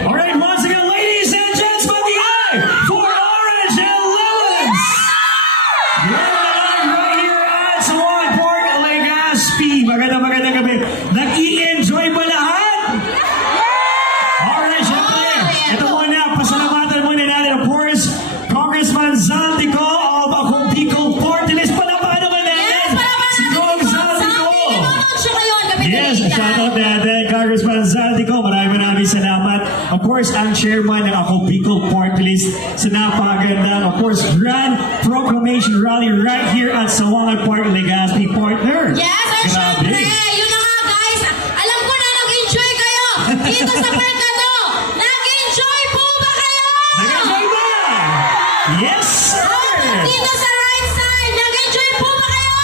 Alright, once again, ladies and gents, from the eye for Orange and Lilies. We're live right here at Salon Port Legazpi. Magandang gabi. Nag-i-enjoy ba lahat? Alright, syempre. Ito muna, pasalamatan muna natin, of course, Congressman Zaldico of Ako Bicol Party List. Palapakan naman natin. Si Kong Zaldico. Yes, shout out natin, Congressman Zaldico. Maraming salamat. Of course, ang chairman ng Ako Bicol Party List sa napakagandang, of course, Grand Proclamation Rally right here at Sawangan Park, Legazpi, partner. Yes, sir, syempre. Yun na nga, guys. Alam ko na nag-enjoy kayo dito sa park na to. Nag-enjoy po ba kayo? Nag-enjoy ba? Yes, sir. Dito sa right side, nag-enjoy po ba kayo?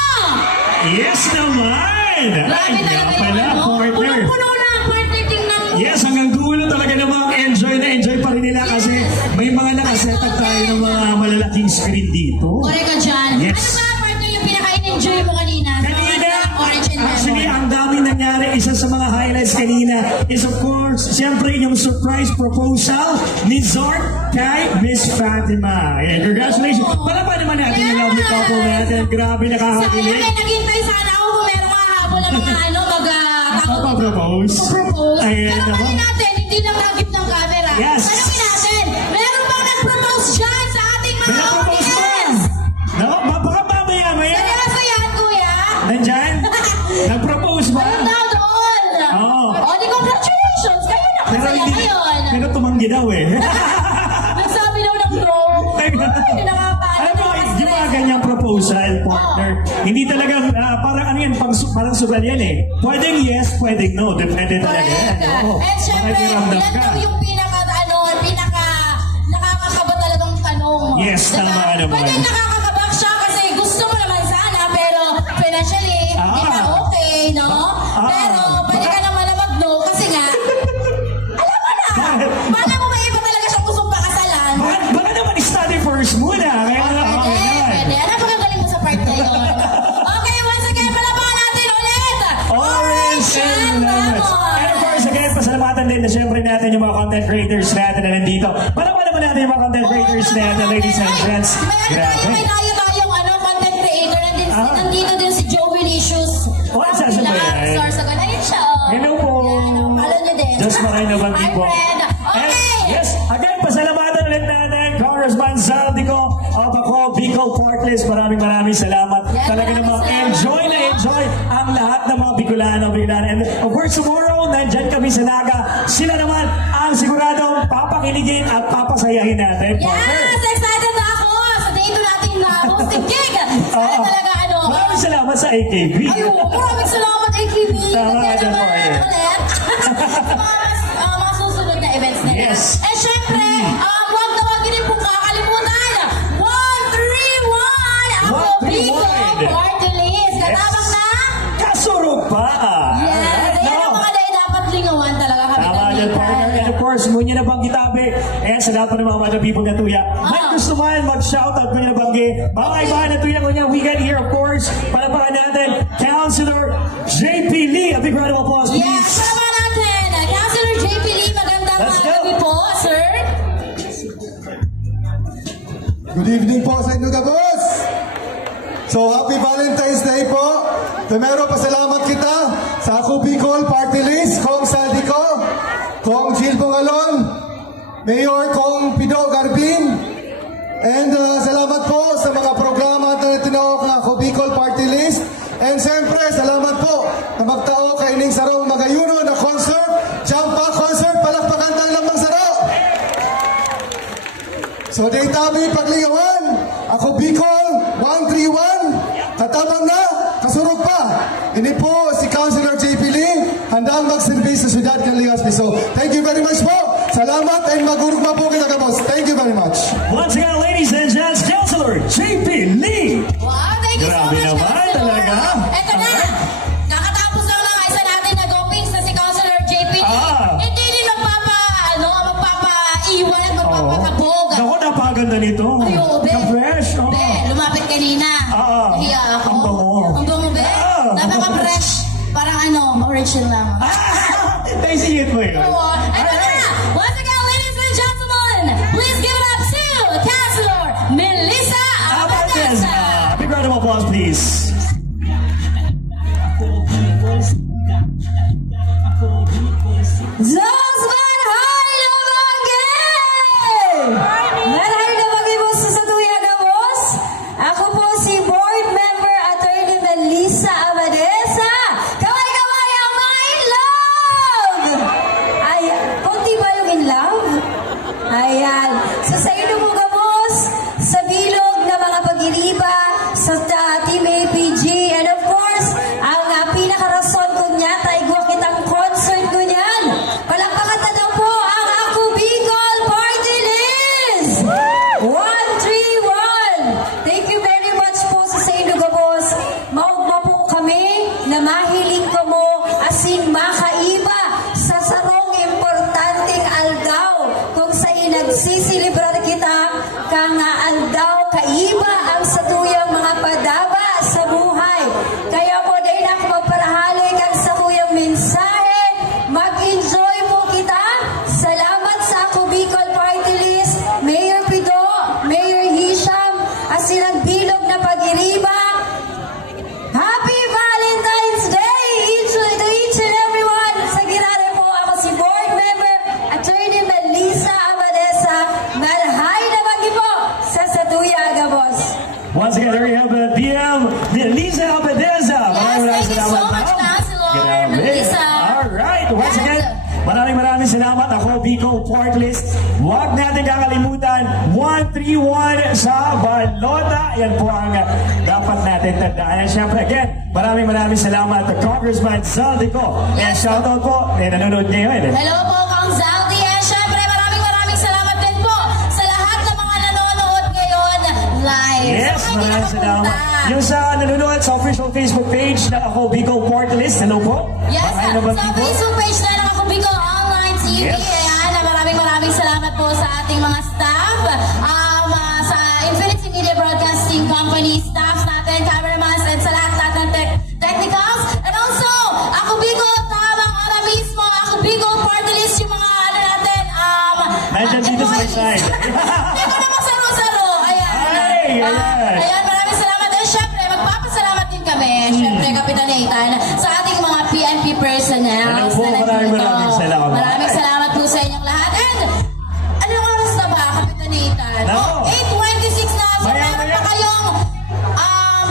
Yes naman. Grabe talaga pala, yun, no? partner. Punong-puno na ang partner, tingnan mo. Yes, hanggang dulo talaga namang enjoy na enjoy pa rin nila kasi may mga nakasetag tayo ng mga malalaking screen dito. Correct ka dyan. Yes. Ano ba, partner, yung pinaka-enjoy mo kanina? Kanina, Orange and actually, lemon. ang daming nangyari. Isa sa mga highlights kanina is, of course, siyempre, yung surprise proposal ni Zort kay Miss Fatima. And congratulations. Palapan naman natin yung lovely couple natin. Grabe, nakakakilig. Sayang, naghintay sana ako kung meron kahabol ng mga Propose. propose. Ayan Pero naman. mali natin, hindi lang nagip ng camera. Yes. Tanongin natin, meron bang nag-propose dyan sa ating mga Nag-propose ba? audience? No, baka mamaya-maya. Seryoso yan, kuya? Nandyan? Nag-propose ba? Ayun daw doon. Oo. O, di congratulations. Kayo na masaya ngayon. Pero tumanggi daw eh. Nagsabi daw ng no. Ay, nakakaano. Alam mo, yung mga ganyang proposal, partner, hindi talaga, parang ano yan, parang sugal yan eh. Pwedeng yes, pwedeng no. Depende talaga yan. Correct. Oo. And syempre, Baka iramdam yan ka. daw yung pinaka nakakakaba talagang tanong. Yes, diba? tama naman. Pwede nakakakabak siya kasi gusto mo naman sana, pero financially, hindi ka okay, no? Pero pwede ka naman na mag-no kasi nga, alam mo na, paano mo ba iba talaga siyang gustong pakasalan? Baka naman study first muna. Pwede. Ano pa gagaling mo sa part na yun? Okay, once again, palapakan natin ulit! Orange and Lemons. And of course, again, pasalamatan din na syempre natin yung mga content creators natin na nandito. Palapakan naman natin yung mga content creators natin, ladies and gents. May tayo tayong content creator. Nandito din si Joey Licious. Saan ba yan? Stars agad. Ayun siya. Hello po. Follow niyo din. Just maray naman Hi, po. friend. And, Okay. yes, again, pasalamatan ulit natin, Congressman Zaldico of Ako Bicol Park List. Maraming salamat. Yes, Talaga maraming namang salamat. enjoy ang lahat ng mga Bicolano. And of course, tomorrow, nandyan kami sa Naga. Sila naman ang siguradong papakiligin at papasayahin natin, partner. Yes, excited na ako sa day 2 natin na hosting gig. Sana talaga Maraming salamat sa AKB. Ayun, maraming salamat AKB. Tama Kasi ka, naman partner. ulit. Mga susunod na events na Yes. And syempre, huwag tawagin din po kakalimutan. 131 Ako 131. Bicol Party List. Katabang na? Kasurog pa. Yes. Yan ang mga dahil dapat lingawan talaga kami. Tama dyan, partner. And of course, ngunit na bang gitabi, sa lahat pa ng mga Mother People na tuya. May gusto man mag-shoutout ngunit na banggi. Mga kaibahan na tuya ngunit we got here, of course, palapakan natin, Councilor JP Lee. A big round of applause, please. Yes, palapakan natin. Councilor JP Lee, magandang gabi po, sir. Good evening po sa inyo, boss. So, happy Valentine's Day po. Primero, pasalamat kita sa Ako Bicol Party List, Kong Zaldico, Kong Jill Bongalon, Mayor Kong Pido Garbin, and salamat po sa mga programa na tinawag ng Ako Bicol Party List. And siyempre, salamat po na magtao kay Ining Sarong Magayuno na concert, Jampa Concert, palakpakan tayo lang ng saro. So, di tabi pagligawan. Ako Bicol, 131. Katabang na, kasurog pa. Ini po si Councilor JP Lee, handang magservis sa syudad ng Legazpi. So, thank you very much po. Salamat and magurugma po kita, boss. Thank you very much. Once again, ladies and gents, Councilor JP Lee. Wow, thank you so Grabe much, naman, Councilor. talaga. Eto na, kakatapos lang ng isa natin na dopings na si Councilor JP Lee. Hindi rin magpapaiwan at magpapakabog. Naku, napakaganda nito. Ayun, be. Ka-fresh. Be, lumapit kanina. Nahiya ako. Ang bango. Ang bango, be. Napaka-fresh. Parang original lang. Naisingit mo yun. Eto na, once again, nagsisilibrar kita kang aldaw kaiba ang satuyang mga padaba sa buhay. Kaya po dahil ako magparahalik ang satuyang mensahe, mag-enjoy po kita. Salamat sa ako Bicol Party List, Mayor Pido, Mayor Hisham, asilang bilog na pag-iriba. Happy Valentine's Day to each and everyone. Sa girare po ako si Board Member Attorney Melissa Abadesa. Malhay na bagi po sa Satuya Agabos. Once again, there you have the DM, Melissa Abadesa. Yes, thank you so much, Councilor Melissa. Alright, once again, maraming salamat. Ako, Bicol Party List. Huwag natin kakalimutan, 131 sa Balota. Yan po ang dapat natin tandaan. And syempre, again, maraming salamat to Congressman Zaldico. And shoutout po, nanonood ngayon. Hello po, Kang Zaldi. And syempre, maraming salamat din po sa lahat ng mga nanonood ngayon live. Yes, maraming salamat. Yung sa nanonood sa official Facebook page na ako, Bicol Party List. Hello po. Yes, sa Facebook page na ako, Bicol Online TV. Yes. Ayan, maraming salamat po sa ating mga staff. Sa Infinity Media Broadcasting Company staff natin, cameramans, and sa lahat ng technicals. And also, ako Bicol, tamang ara mismo, ako Bicol Party List, yung mga ano natin, Nandiyan dito sa my side. Hindi ko naman saro-saro. Ayan, maraming salamat. And syempre, magpapasalamat din kami, syempre, Kapitan Nathan, sa ating mga PNP personnel. Hello po, maraming salamat. Maraming salamat po sa inyong lahat. And, anong oras na ba, Kapitan Nathan? No. 8:26 na. So, meron pa kayong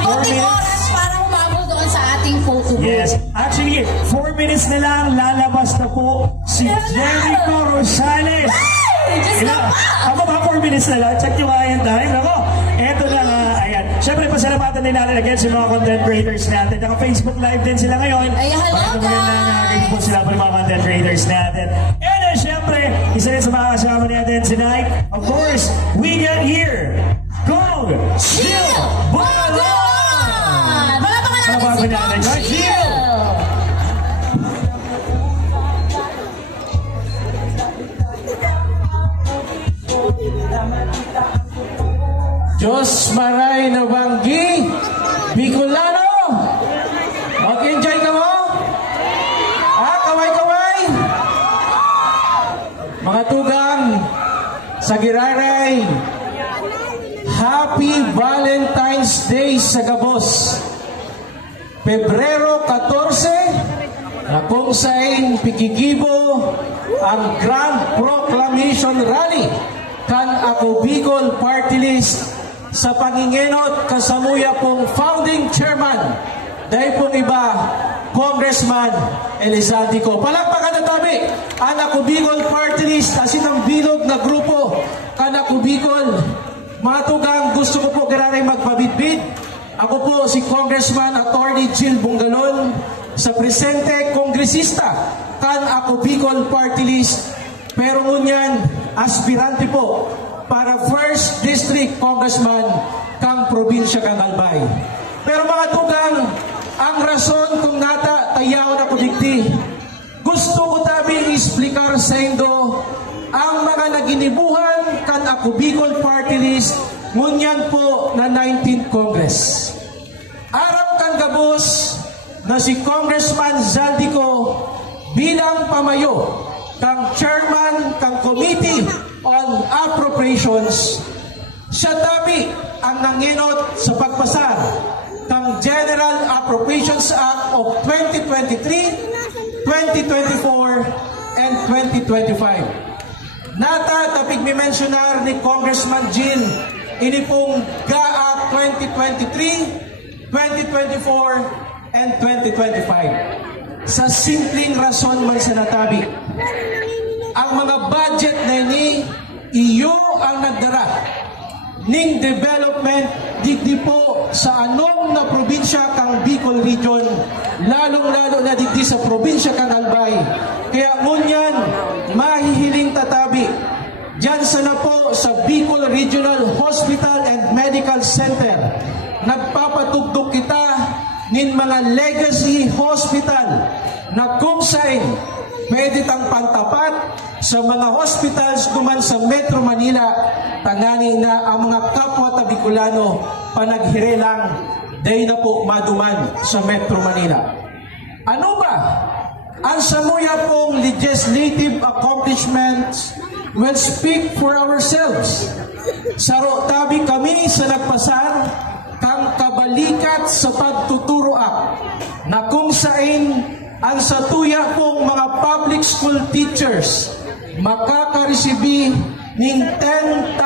konting oras para humabol doon sa ating photo booth. Yes, actually, 4 minutes na lang lalabas na po si Jericho Rosales. Diyos ko pa! Ako ba 4 minutes na lang? Check nyo nga yung time. Ako, eto na nga. Ayan. Siyempre, pasalamatan din natin again sa mga content creators natin. Naka-Facebook Live din sila ngayon. Ay, hello guys! Po sila po ng mga content creators natin. And siyempre, isa rin sa mga kasama natin tonight. Of course, we get here. Kong Chill Balon! Palapakan natin si Kong Chill! Diyos maray na banggi, Bicolano, mag-enjoy ka mo? Kaway-kaway? Mga tugang sa Giraray, Happy Valentine's Day sa Gabos. Pebrero 14, na kung saan pikikibo ang Grand Proclamation Rally kan ako Bicol Party List sa pangingenot kasamuya pong founding chairman dahil pong iba Congressman Elizaldico. Palakpakan na tabi ang ako Bicol Party List asin ang bilog na grupo kan ako Bicol. Mga tugang, gusto ko po gararay magpabitbit. Ako po si Congressman Attorney Jill Bungalon sa presente kongresista kan ako Bicol Party List, pero ngunyan aspirante po para 1st District Congressman kang probinsya kang Albay. Pero mga tugang, ang rason kung nata tayaw na kudigdi, gusto ko tabi isplikar sa indo ang mga naginibuhan kan ako Bicol Party List ngunyan po na 19th Congress. Arap kan gabos na si Congressman Zaldico bilang pamayo kang chairman kang Committee on Appropriations, siya tabi ang nanginot sa pagpasa kang General Appropriations Act of 2023, 2024, and 2025. Nata tapig mi-mentionar ni Congressman Jill ini pong GAA 2023, 2024, and 2025. Sa simpleng rason man sa natabi, ang mga budget na ini iyo ang nagdara ning development digdi po sa anong na probinsya kang Bicol Region, lalong-lalo na digdi sa probinsya kang Albay. Kaya ngunyan mahihiling tatabi dyan sa na po sa Bicol Regional Hospital and Medical Center. Nagpapatugtog kita nin mga legacy hospital na kung saan pwede tang pantapat sa mga hospitals duman sa Metro Manila, tangani na ang mga kapwa ta Bicolano panaghirelang day na po maduman sa Metro Manila. Ano ba ang samuya pong legislative accomplishments will speak for ourselves. Saro tabi kami sa nagpasar kang kabalikat sa pagtuturoa na kung sain ang satuya pong mga public school teachers makakaresibi ng 10,000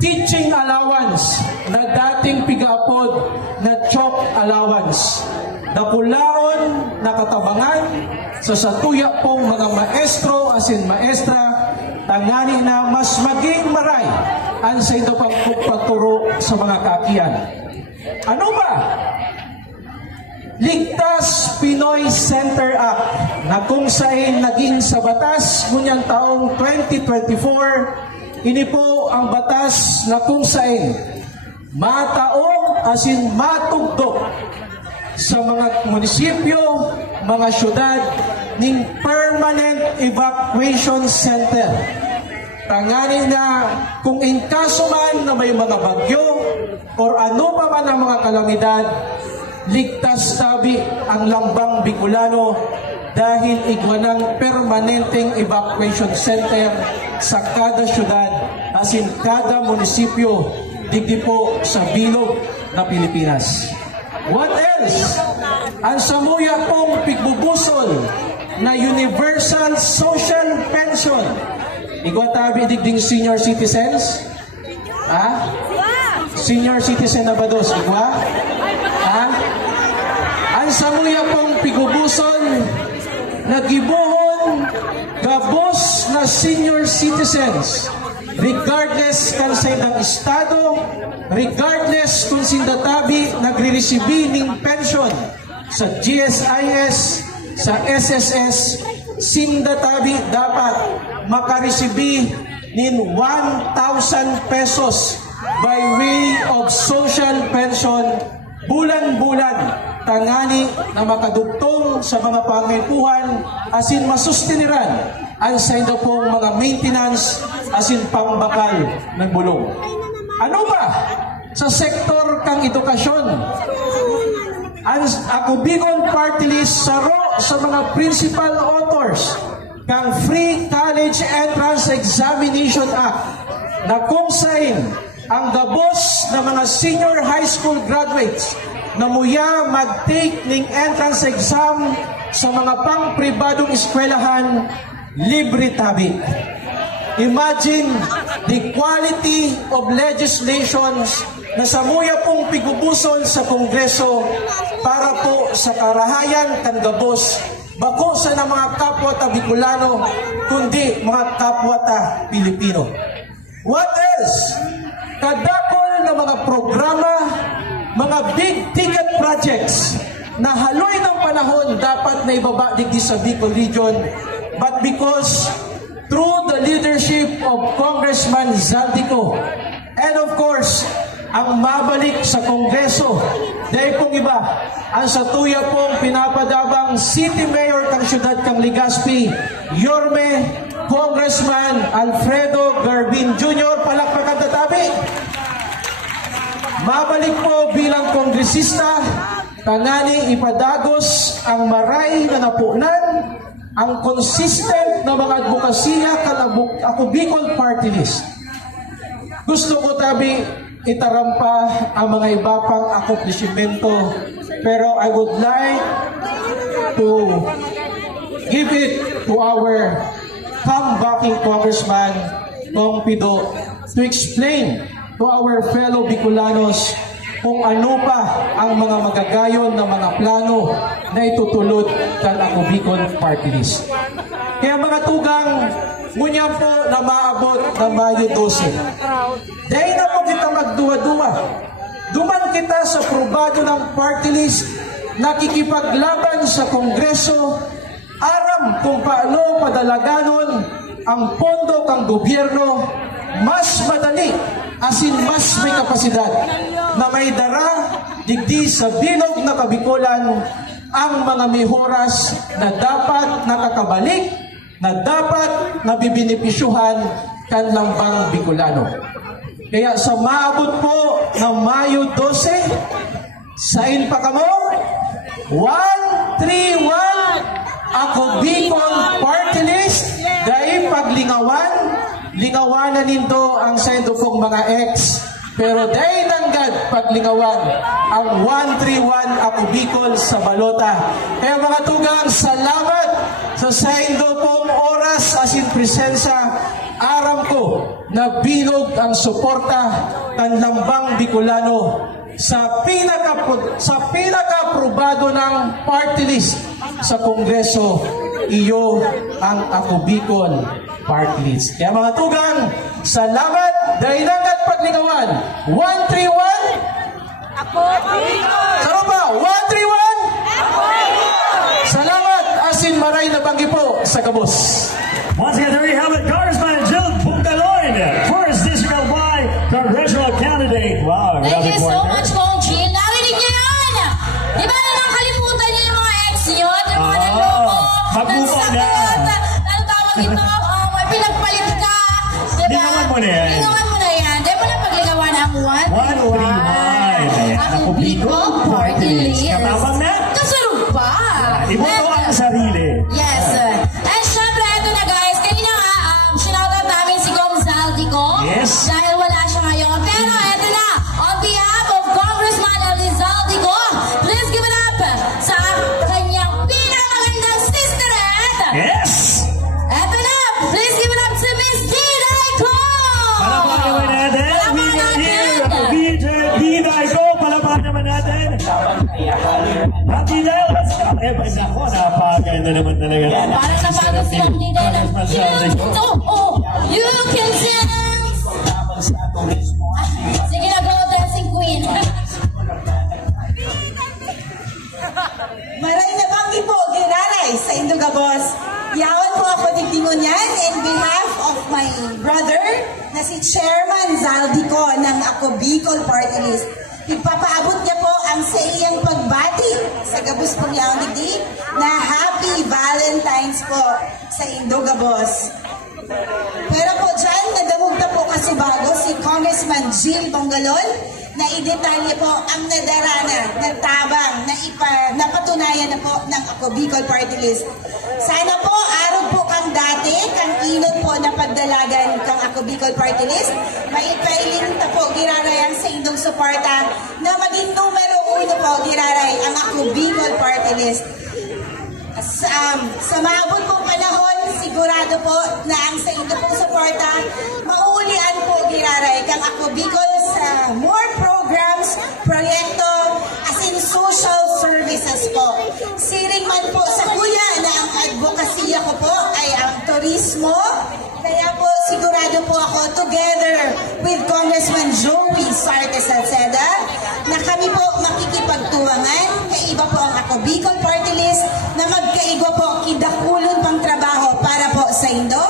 teaching allowance na dating pigapod na CHOP allowance. Napulaon, nakatabangan sa satuya pong mga maestro asin maestra, tangani na mas maging maray ang sa ito pang pagturo sa mga kaakian. Ano ba? Ligtas Pinoy Center Act na kung saan naging sa batas ngunyang taong 2024, ini po ang batas na kung saan mataong asin matugdok sa mga munisipyo, mga syudad ning permanent evacuation center. Tangani na kung in kaso man na may mga bagyo or ano pa man ang mga kalamidad, ligtas tabi ang lambang Bicolano dahil igwanang permanenteng evacuation center sa kada syudad asin kada munisipyo digdi po sa bilog na Pilipinas. What else? Ang samuya pong pigbubusol na universal social pension. Igwatabi digding senior citizens? Ha? Senior citizen na ba dos? Igwa? Ha? Ang samuya pong pigbubusol na gibuhon gabos na senior citizens regardless kan sa ng estado, regardless kung sindatabi nagre-resibi ng pension sa GSIS, sa SSS, sindatabi dapat makaresibi nin 1,000 pesos by way of social pension bulan-bulan, tangani na makadugtong sa mga pangaipuhan asin masustiniran ang sa ito pong mga maintenance asin pangbakal ng bulong. Ano ba sa sektor kang edukasyon? Ang ako Bicol Party List saro sa mga principal authors kang Free College Entrance Examination Act na kung saan ang gabos na mga senior high school graduates na muya mag-take ng entrance exam sa mga pang-pribadong eskwelahan, libre tabi. Imagine the quality of legislations na samuya pong pigubusol sa Kongreso para po sa karahayan kan gabos bako sa na mga kapwa ta Bicolano kundi mga kapwa ta Pilipino. What else? Kadakol na mga programa, mga big ticket projects na haloy ng panahon dapat na ibaba digdi sa Bicol Region, but because through the leadership of Congressman Zaldico and of course ang mabalik sa Kongreso dahil pong iba ang satuya pong pinapadabang City Mayor kang siyudad kang Legazpi, Yorme Congressman Alfredo Garbin Jr. Palakpakan tatabi. Mabalik po bilang kongresista, tanani ipadagos ang maray na napunan, ang consistent na mga advokasya kalabok ako Bicol Party List. Gusto ko tabi itarampa ang mga iba pang akomplisymento, pero I would like to give it to our comebacking Congressman Kong Pido to explain to our fellow Bicolanos kung ano pa ang mga magagayon na mga plano na itutulod kan ako Bicol Party List. Kaya mga tugang, ngunya po na maabot na Mayo 12. Dahil na po kita magduwa-duwa. Duman kita sa probado ng party list, nakikipaglaban sa Kongreso, aram kung paano padalaganon ang pondo kang gobyerno, mas madali asin mas may kapasidad na may dara digdi sa bilog na Kabikulan ang mga mehoras na dapat nakakabalik na dapat nabibinipisyuhan kan lambang Bicolano. Kaya sa maabot po ng Mayo 12, sain pa kamo, 131 ako Bicol Party List, dahil lingawanan nindo ang sendo kong mga ex, pero dahil nanggad paglingawan ang 131 ako Bicol sa balota. Kaya mga tugang, salamat sa sendo pong oras asin presensya. Aram ko na binog ang suporta ng lambang Bicolano sa pinaka-aprobado ng party list sa Kongreso. Iyo ang Ako Bicol Party List. Kaya mga tugang, salamat dahil nangat paglingawan. 131 Ako Bicol. Saro ba? 131 Ako Bicol. Salamat asin maray na banggi po sa kabos. Once again, there you have it. Congressman Jill Bungaloin, first district by congressional candidate. Wow. Thank you so much, Kong Jill. Narinig niyo yan! Di ba naman kalimutan niyo yung mga ex niyo? Yung mga nagloko, nagsagot, ano tawag ito, pinagpalit ka. Diba? Lingawan mo na yan. Lingawan mo na yan. Di ba na pagligawan ang 131? Ako Bicol Party List. Katabang na? Kasunod pa. Iboto ang sarili. Yes. And syempre, ito na guys. Kanina nga, sinoutout namin si Kong Zaldico. Yes. Dahil wala siya ngayon. Pero ito na, on behalf of Congressman Ali Zaldico, please give it up sa kanyang pinakamagandang sisterette. Yes. Ito na, please give it up to Miss Diday Ko. Palapakan naman natin. We are here. Diday Ko. Palapakan naman natin. Happy Day. Let's go. Eh, nako, napakaganda naman talaga. Parang napagod si Ma'am Diday na, you can dance. Sige na, go, dancing queen. Maray na banggi po, giraray sa Indugabos. Yawan po ako digdingon yan in behalf of my brother na si Chairman Zaldico ng Ako Bicol Party List. Ipapaabot niya po ang sa iyang pagbati sa Gabos pong yawan digdi na Happy Valentine's po sa Indugabos. Pero po dyan, nadamog na po kasubago si Congressman Jill Bongalon na idetalye po ang nadarana, natabang, napatunayan na po ng Ako Bicol Party List. Sana po, araw po kang dati, kang inod po na pagdalagan kang Ako Bicol Party List, maipailing na po giraray ang sa indong suporta na maging numero 1 po giraray ang Ako Bicol Party List. Sa maabot pong panahon, sigurado po na ang sa inyo pong suporta, mauulian po giraray kang Ako Bicol sa more programs, proyekto, as in social services po. Siring man po sa kuya na ang advokasya ko po ay ang turismo. Kaya po sigurado po ako together with Congressman Joey Sarte Salceda na kami po makikipagtuwangan kay iba po ang Ako Bicol Party List na magkaigwa po kidakulon pang trabaho para po sa Indo.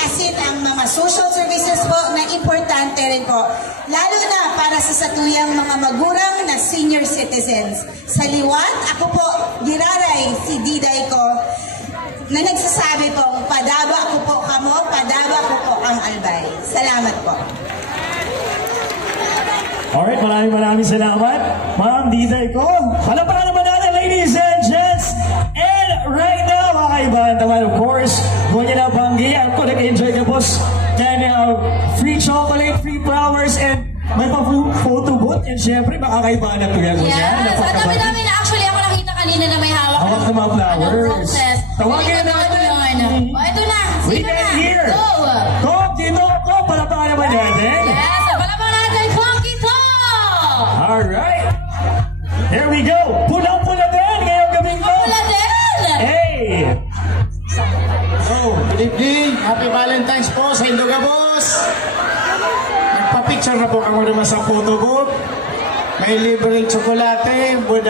As in ang mga social services po na importante rin po. Lalo na para sa satuyang mga magurang na senior citizens. Sa liwat, ako po, giraray si Diday ko na nagsasabi pong padaba ko po kamo, padaba ko po ang albay. Salamat po. Alright, maraming salamat. Ma'am Diday Ko. Palapakan naman natin, ladies and gents. And right now, mga kaibahan naman, of course, kung yun na banggi, ako nag-enjoy ka, boss. Then, free chocolate, free flowers, and may pa-photo booth. And syempre, makakaibahan na tuya ko niya. Yes, at dami-dami na actually ako nakita kanina na may hawak. Hawak ng mga flowers. Tawagin na natin. O, ito na. We Sino can na? hear. Go. Dito ko, palapakan naman natin. Yes, palapakan natin, Funky Tom. Alright. There we go. Pulang-pula din ngayong gabing ko. Pula din. Hey. So, good evening. Happy Valentine's po sa Indugabos. Nagpa-picture na po kami naman sa photo booth. May libreng tsokolate with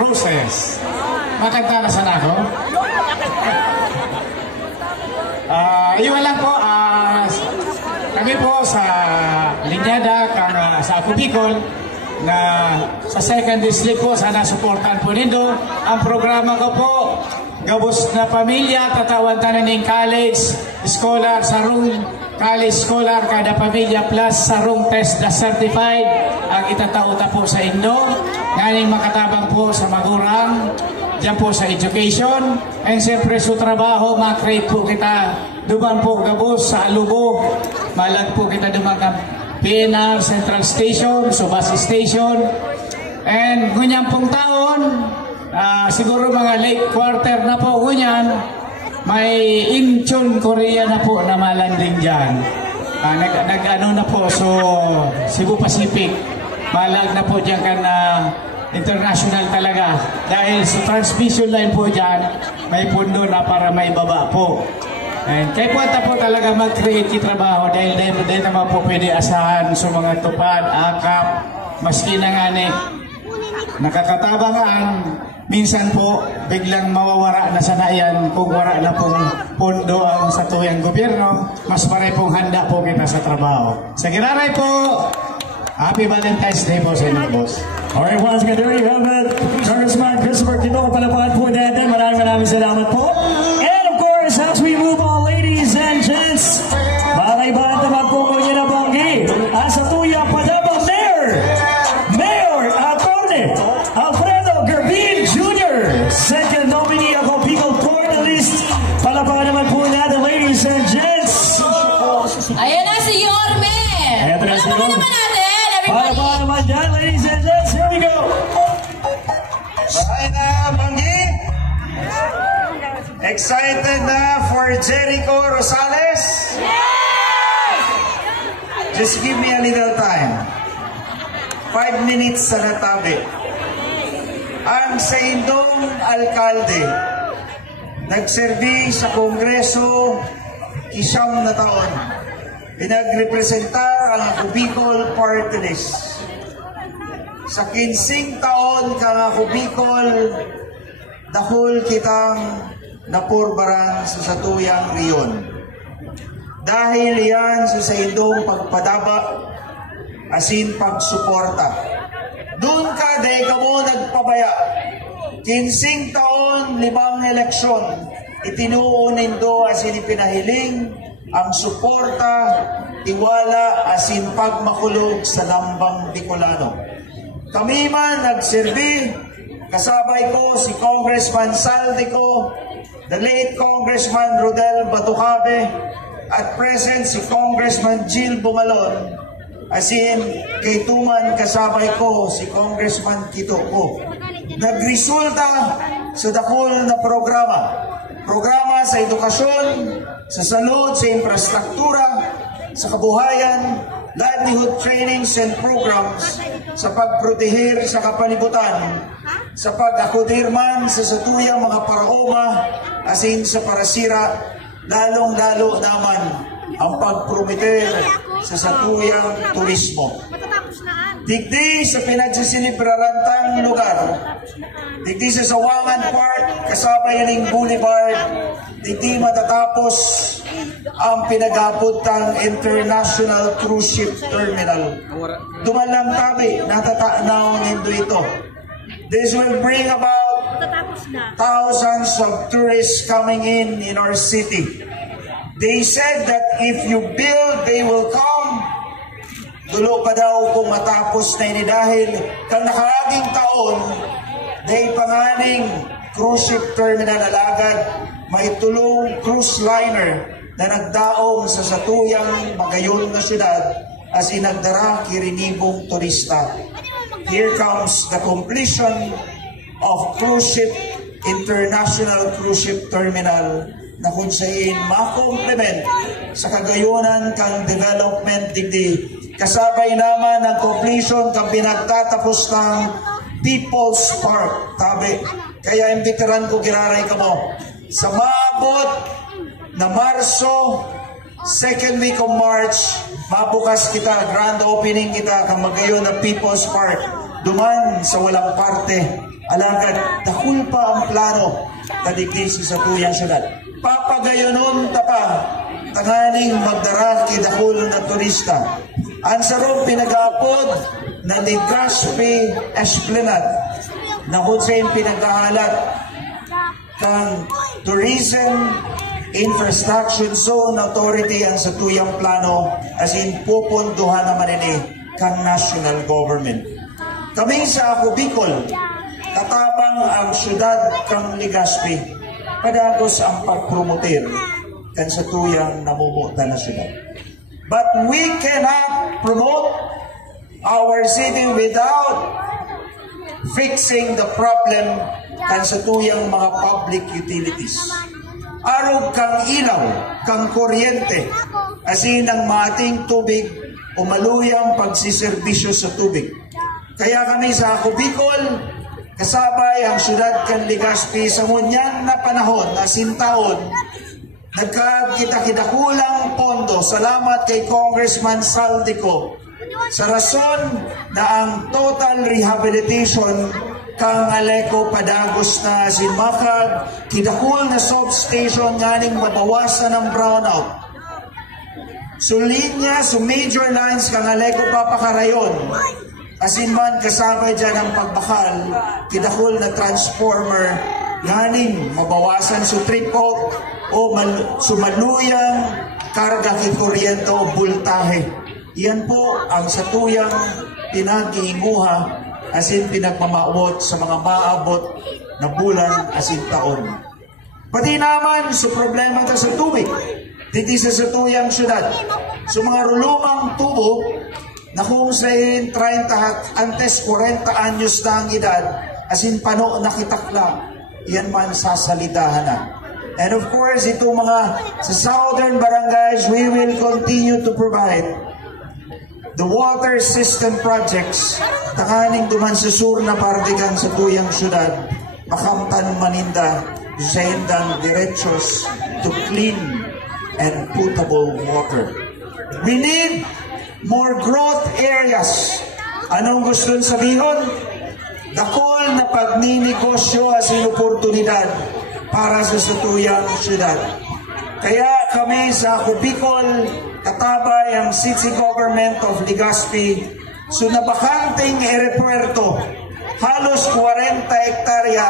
roses. Makanta na sana ako. Iwan lang po. Kami po sa Linyada, sa Ako Bicol, na sa 2nd District po, sana supportan po nindo. Ang programa ko po, gabos na pamilya, tatawan tanan ng college scholar, sarong college scholar, kada pamilya plus sarong test na certified ang itatauta po sa inyo. Ngayon makatabang po sa magurang, dyan po sa education, and siyempre sa trabaho, makreate po kita, duman po gabos sa Alubo, malag po kita duman ka PNR Central Station, Subas Station, and ganyan pong taon, siguro mga late quarter na po ganyan, may Incheon, Korea na po na malanding dyan. Nag-ano na po, so Cebu Pacific, malag na po dyan ka na international talaga. Dahil sa transmission line po dyan, may pundo na para may baba po. And kaya po talaga mag-create trabaho dahil naman po pwede asahan sa mga tupad, akap, maski na nga nakakatabangan. Minsan po, biglang mawawara na sana yan kung wala na pong pondo ang sa tuyang gobyerno. Mas pare pong handa po kita sa trabaho. Sa Giraray po, Happy Valentine's Day po sa inyo, boss. Alright, once again, there you have it. Congressman Christopher Quino, palapakan po natin. Maraming salamat po. And of course, as we move on, ladies and gents, malay-bahan naman po ko yun na banggi. Asa tuya Padaba Mayor Atty. Alfredo Gerbin Jr., second nominee of Bicol Party List. Palapakan naman po natin, ladies and gents. Ayan na si Yorme. Ayan na si Yorme. Palapakan naman natin, everybody. Palapakan naman dyan, ladies and gents. Here we go. Bahay na, Banggi. Excited na for Jericho Rosales? Just give me a little time. 5 minutes sa natabi. Ang Saindong Alkalde, nagserbi sa Kongreso 9 na taon. Pinagrepresenta ang Bicol Party List. Sa 15 taon ka nga Bicol, dahol kitang napurbaran sa satuyang riyon. Dahil yan sa Saindong pagpadaba, asin pagsuporta. Doon ka, dahil ka mo nagpabaya. 15 taon, 5 eleksyon, itinuunin do asin ipinahiling ang suporta, tiwala, asin pagmakulog sa lambang Bicolano. Kami man nagserbi, kasabay ko si Congressman Saldico, the late Congressman Rodel Batucabe, at present si Congressman Jill Bumalon, asin kay Tuman kasabay ko si Congressman Kito ko. Nagresulta sa dakol na programa sa edukasyon, sa salud, sa infrastruktura, sa kabuhayan, livelihood trainings and programs, sa pagprotehir sa kapalibutan, sa pag-akudir man sa satuyang mga paraoma, asin sa parasira, lalong-lalo naman ang pagprometer sa satuyang turismo. Digdi sa pinagsisilibrarantang lugar, digdi sa Sawangan Park, kasabay ng Boulevard, digdi matatapos ang pinagaputang International Cruise Ship Terminal. Dumalang tabi, natatanaw nindo ito. This will bring about thousands of tourists coming in our city. They said that if you build, they will come. Dulo pa daw kung matapos na ini dahil kang nakaaging taon, dahil panganing cruise ship terminal alagad, may tulong cruise liner na nagdaong sa satuyang magayon na syudad as inagdara kirinibong turista. Here comes the completion of cruise ship, International Cruise Ship Terminal, na kung saan ma-complement sa kagayunan kang development digdi. Kasabay naman ang completion kang pinagtatapos ng People's Park. Tabi, kaya imbitaran ko giraray ka mo. Sa maabot na Marso, second week of March, mabukas kita, grand opening kita kang magayon na People's Park. Duman sa walang parte. Alagad, dahul pa ang plano na digdi sa tuyang syudad. Papagayonon ta pa, tanganing magdara kidakul na turista. Ang sarong pinag-aapod na Legazpi Esplanade na kung saan pinag-ahalat kang Tourism Infrastructure Zone Authority ang sa tuyang plano as in pupunduhan naman ini kang national government. Kami sa Ako Bicol, katabang ang syudad kang Legazpi, padagos ang pagpromoter kan sa tuyang namumuta na syudad. But we cannot promote our city without fixing the problem kan sa tuyang mga public utilities. Araw kang ilaw, kang kuryente, asin ang mating tubig o maluyang pagsiservisyo sa tubig. Kaya kami sa Ako Bicol, kasabay ang syudad kan Legazpi sa ngunyan na panahon, asin taon, nagkakita-kitakulang pondo. Salamat kay Congressman Saldico sa rason na ang total rehabilitation kang Aleco padagos na sinmakag kidakul na substation nganing mabawasan ng brownout. So linya, so major lines kang Aleco papakarayon. Asin man kasabay dyan ang pagbakal, kidakul na transformer nganing mabawasan so trip out o sumaluyang karga kikuryente o bultahe. Iyan po ang satuyang pinag-iinguha asin pinagmamaawot sa mga maabot na bulan asin taon. Pati naman sa problema ta sa tubig, dito sa satuyang syudad. So mga rulumang tubo na kung sa 30 antes 40 anyos na ang edad, asin pano nakitakla, iyan man sasalidahan na. And of course, itong mga sa southern barangays, we will continue to provide the water system projects takaning duman sa sur na partikan sa tuyang syudad, makamtan maninda sa indang diretsos to clean and potable water. We need more growth areas. Anong gusto sabihin? Dakol na pagninegosyo as in oportunidad para sa tuyang syudad. Kaya kami sa Ako Bicol, katabay ang City Government of Legazpi, so nabakanting aeropuerto, halos 40 hektarya,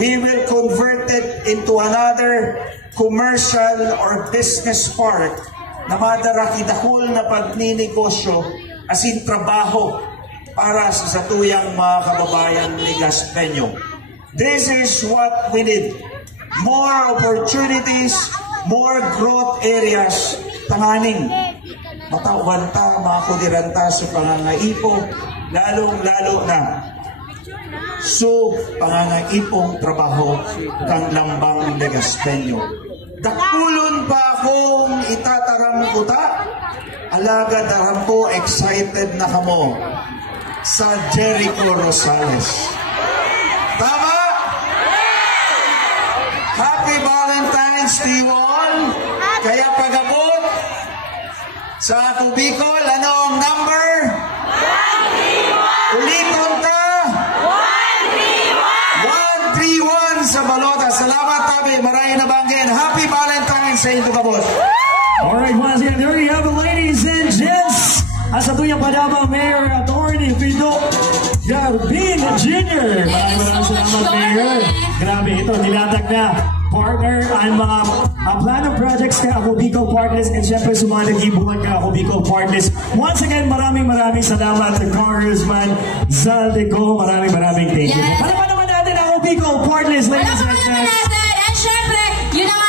we will convert it into another commercial or business park na madarakidakul na pagninegosyo asin trabaho para sa satuyang mga kababayan Legazpeño. This is what we need. More opportunities, more growth areas, tanganing matawanta, mga kudiranta sa pangangaipo, lalong-lalo na so pangangaipong trabaho kang lambang Legazpeño. Dakulon pa akong itataram kuta, alaga daram po excited na kamo sa Jericho Rosales. Tama? Happy Valentine's to you all. Kaya pag-abot sa Ako Bicol, ano ang number? 131. Uliton ta? 131 sa balota. Salamat tabi. Maraming nabanggit. Happy Valentine's sa inyo kabos. Alright, once again, there you have it, ladies and gents. Asa tuyang Padama Mayor Attorney Pido Garbin Jr. Maraming salamat, Mayor. Grabe ito, nilatag na partner ang mga plano projects ka Ako Bicol Partners and syempre sa mga nag-ibuhan ka Ako Bicol Partners. Once again, maraming salamat to Congressman Zaldico. Maraming thank you. Palaman naman natin Ako Bicol Partners, ladies and gents. And syempre, yun ang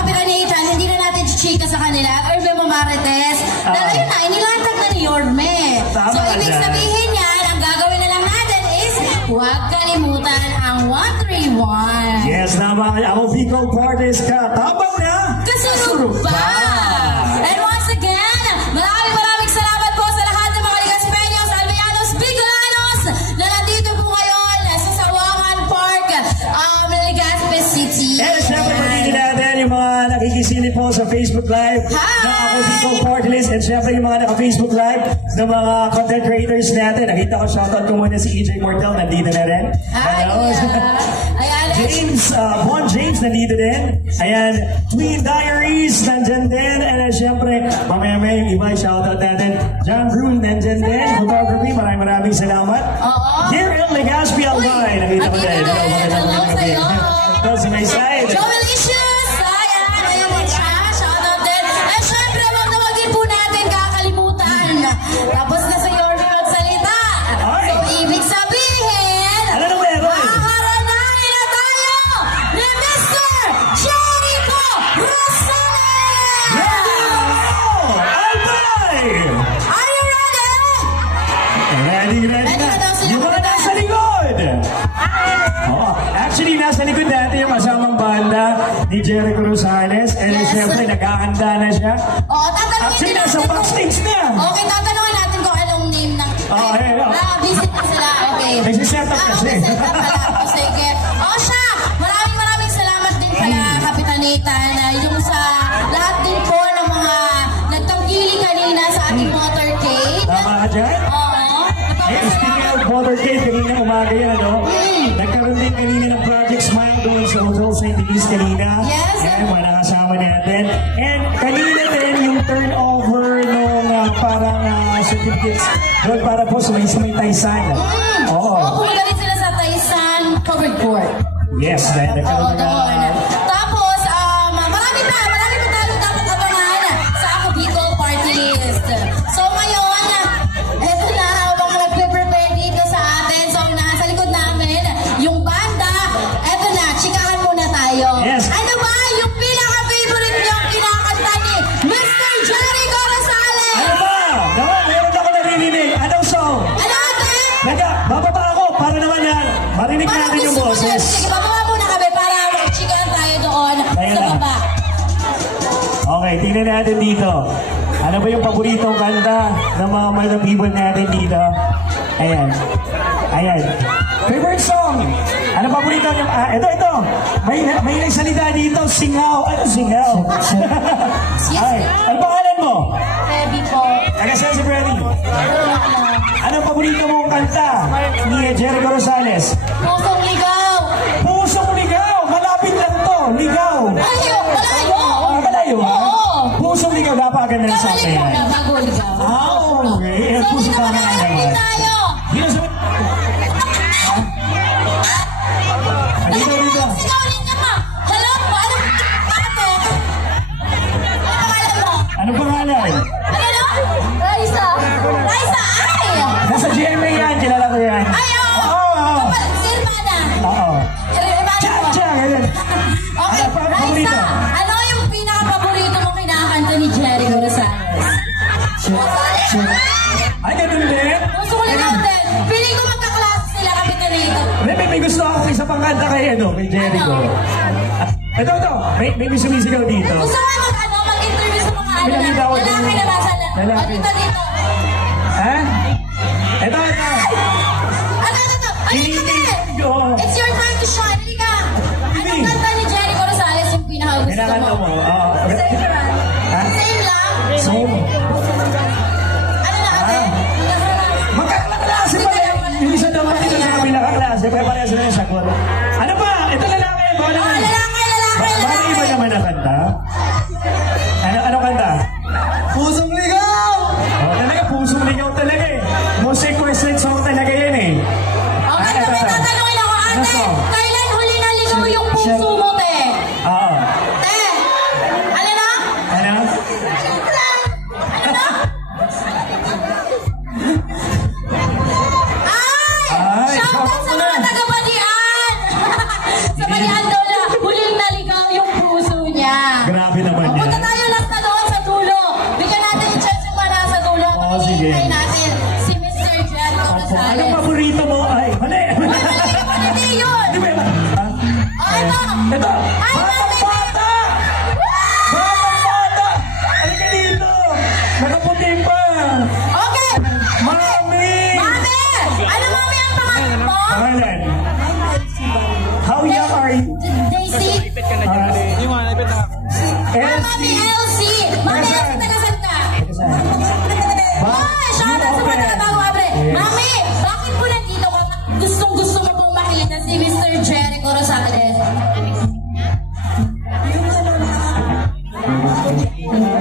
kapitan ni Ethan, hindi na natin chika sa kanila. Orbe mo Marites. Dahil yun na, inilatag na ni Yorme. So, ibig sabihin yan, ang gagawin na lang natin is, huwag kalimutan ang 131. Yes, naman. Ako Bicol Partners ka. Tabang na. Kasurug pa. And once again, maraming salamat po sa lahat ng mga Legazpeños, Albianos, Bicolanos na nandito po ngayon sa Sawangan Park, Legazpi City. And syempre, pagkili natin yung mga nakikisilip po sa Facebook Live ng Ako Bicol Party List and syempre yung mga naka-Facebook Live ng mga content creators natin. Nakita ko, shoutout ko muna si EJ Mortel, nandito na rin. Ayan. James, Bon James, nandito din. Ayan, Twin Diaries, nandyan din. And syempre, mamaya yung iba, shoutout natin. John Brune, nandyan din. Photography, maraming salamat. Here in Legazpi Online, nakita ko din. Hello sa'yo. Sa may side. Joelicious! Ayan, ayan siya. Shoutout din. Eh, syempre, wag na wag din po natin kakalimutan. Tapos na sa Yorme magsalita. Ay. So, ibig sabihin, Ano na meron? haharanahin na tayo ni Mr. Jericho Rosales! Albay! Are you ready? Ready Ready na. na daw sila. Yung mga nasa likod. Oo. Actually, nasa likod natin yung kasamang banda ni Jericho Rosales. And Yes. syempre, nag-aanda na siya. Oo, tatanungin Actually, din nasa natin backstage na. Okay, tatanungin natin kung anong name ng... Okay, visit na sila. Okay. Nagsiset up kasi. Okay, set up pala. O, sige. O, siya, maraming salamat din pala, Kapitan Nathan. Yung sa lahat din po ng mga nagtanggiling kanina sa ating motorcade. Tama ka dyan? Oo. Speaking of motorcade, kanina umaga yan, no? Nagkaroon din kanina ng Project Smile doon sa Hotel St. Denis kanina. Yes. Ayan, mga nakasama natin. And kanina din yung turnover nung parang certificates doon para po sa may Taysan. Oo. Oo, pumunta rin sila sa Taysan Covered Court. Yes, dahil Oo, nagkaroon doon. Tapos, marami pa tayo dapat abangan sa Ako Bicol Party List. So ngayon, eto na, habang nagpe-prepare dito sa atin. So nasa likod namin, yung banda, eto na, chikahan muna tayo. Yes. Ano ba yung pinaka-favorite niyong kinakanta ni Mr. Jericho Rosales? Ano ba? Naman, meron ako naririnig. Anong song? Ano ate? Teka, bababa ako para naman yan. Marinig Parang natin yung gusto mo na, boses. sige, bababa muna kami para chikahan tayo doon Tayo sa na. baba. Okay, tingnan natin dito. Ano ba yung paboritong kanta ng mga mga people natin dito? Ayan. Ayan. Favorite song? Ano paborito niyo? Ito. May nagsalita dito. Singaw. Ano singaw? Ay, ano pangalan mo? Baby po. Taga-saan si Freddy? Anong paborito mong kanta ni Jericho Rosales? Pusong ligaw. Pusong ligaw. Malapit lang to. Ligaw. Malayo. Malayo. Oo. Pusong ligaw. Napakaganda ng song na Kamali mo yan. na bago ligaw. Okay. So, Puso dito ka pa nga naman naman. tayo. Dito sa... Dito. Sigaw ninyo pa. Hello po. Ano ate? Ano pangalan mo? Ano pangalan? Ano no? Raisa. Raisa. Ay. Nasa GMA yan. Kilala ko yan. Ay, oo. Oo. Si Irmana. Oo. Irmana Tsa, po. tsa. Ganyan. Okay, Ano pa ang paborito? Raisa. Ano yung pinaka-paborito mong kinakanta ni Jericho Rosales? Ay, ganun din. Gusto ko lang natin. Piling ko magkaklase sila Kapitan Nathan. May gusto akong isa pang kanta kay Jericho. Ito. May sumisigaw dito. Gusto ko mag-interview sa mga ano Pinakita na. ko Lalaki dito. na ba sa Lalaki. dito. Ha? Ito. Ano? Oo. It's your time to shine. Halika. Anong kanta ni Jericho Rosales yung pinaka-gusto Kinakanta mo? mo. Ha? Same lang? Same. Ano na ate? Magkakaklase pa yan. Yung isa naman dito sa kabilang klase. Pare-pareha sila yung sagot. Ano ba? Ito lalaki. Baka naman. Baka iba naman na kanta. Ano kanta? Pusong ligaw! Talaga, pusong ligaw talaga eh. Most requested song talaga yan eh. Okay, Ito. may tatanungin ako, Ano ate. song? Kailan huli naligaw yung puso mo, te? Oo. Te! Ano na? Ano? Ano na? Ay, Shoutout shoutout sa mo mga na. taga-Badian! Sa Badian daw na huling naligaw yung puso niya. Grabe naman yan. Punta tayo last na doon sa dulo. Bigyan natin yung chance yung para sa dulo. Oo, sige. Hinihintay natin si Mr. Jericho Opo. Rosales. Anong paborito mo? Ay, mali. Hindi yun! Di ba yun? Ha? Oh, ito! Ito. Ay, Batang bata! Batang bata! Halika dito! Nakaputi pa! Okay! Mami! Mami! Ano mami ang pangalan mo? Pangalan? How young are you? Daisy? Mami Elsie! Mami Elsie, taga-saan ka? Ay, shoutout sa mga taga-bago abre. Mami, bakit po nandito ka? Gustong-gusto mo pong makita si Mr. Jericho Rosales.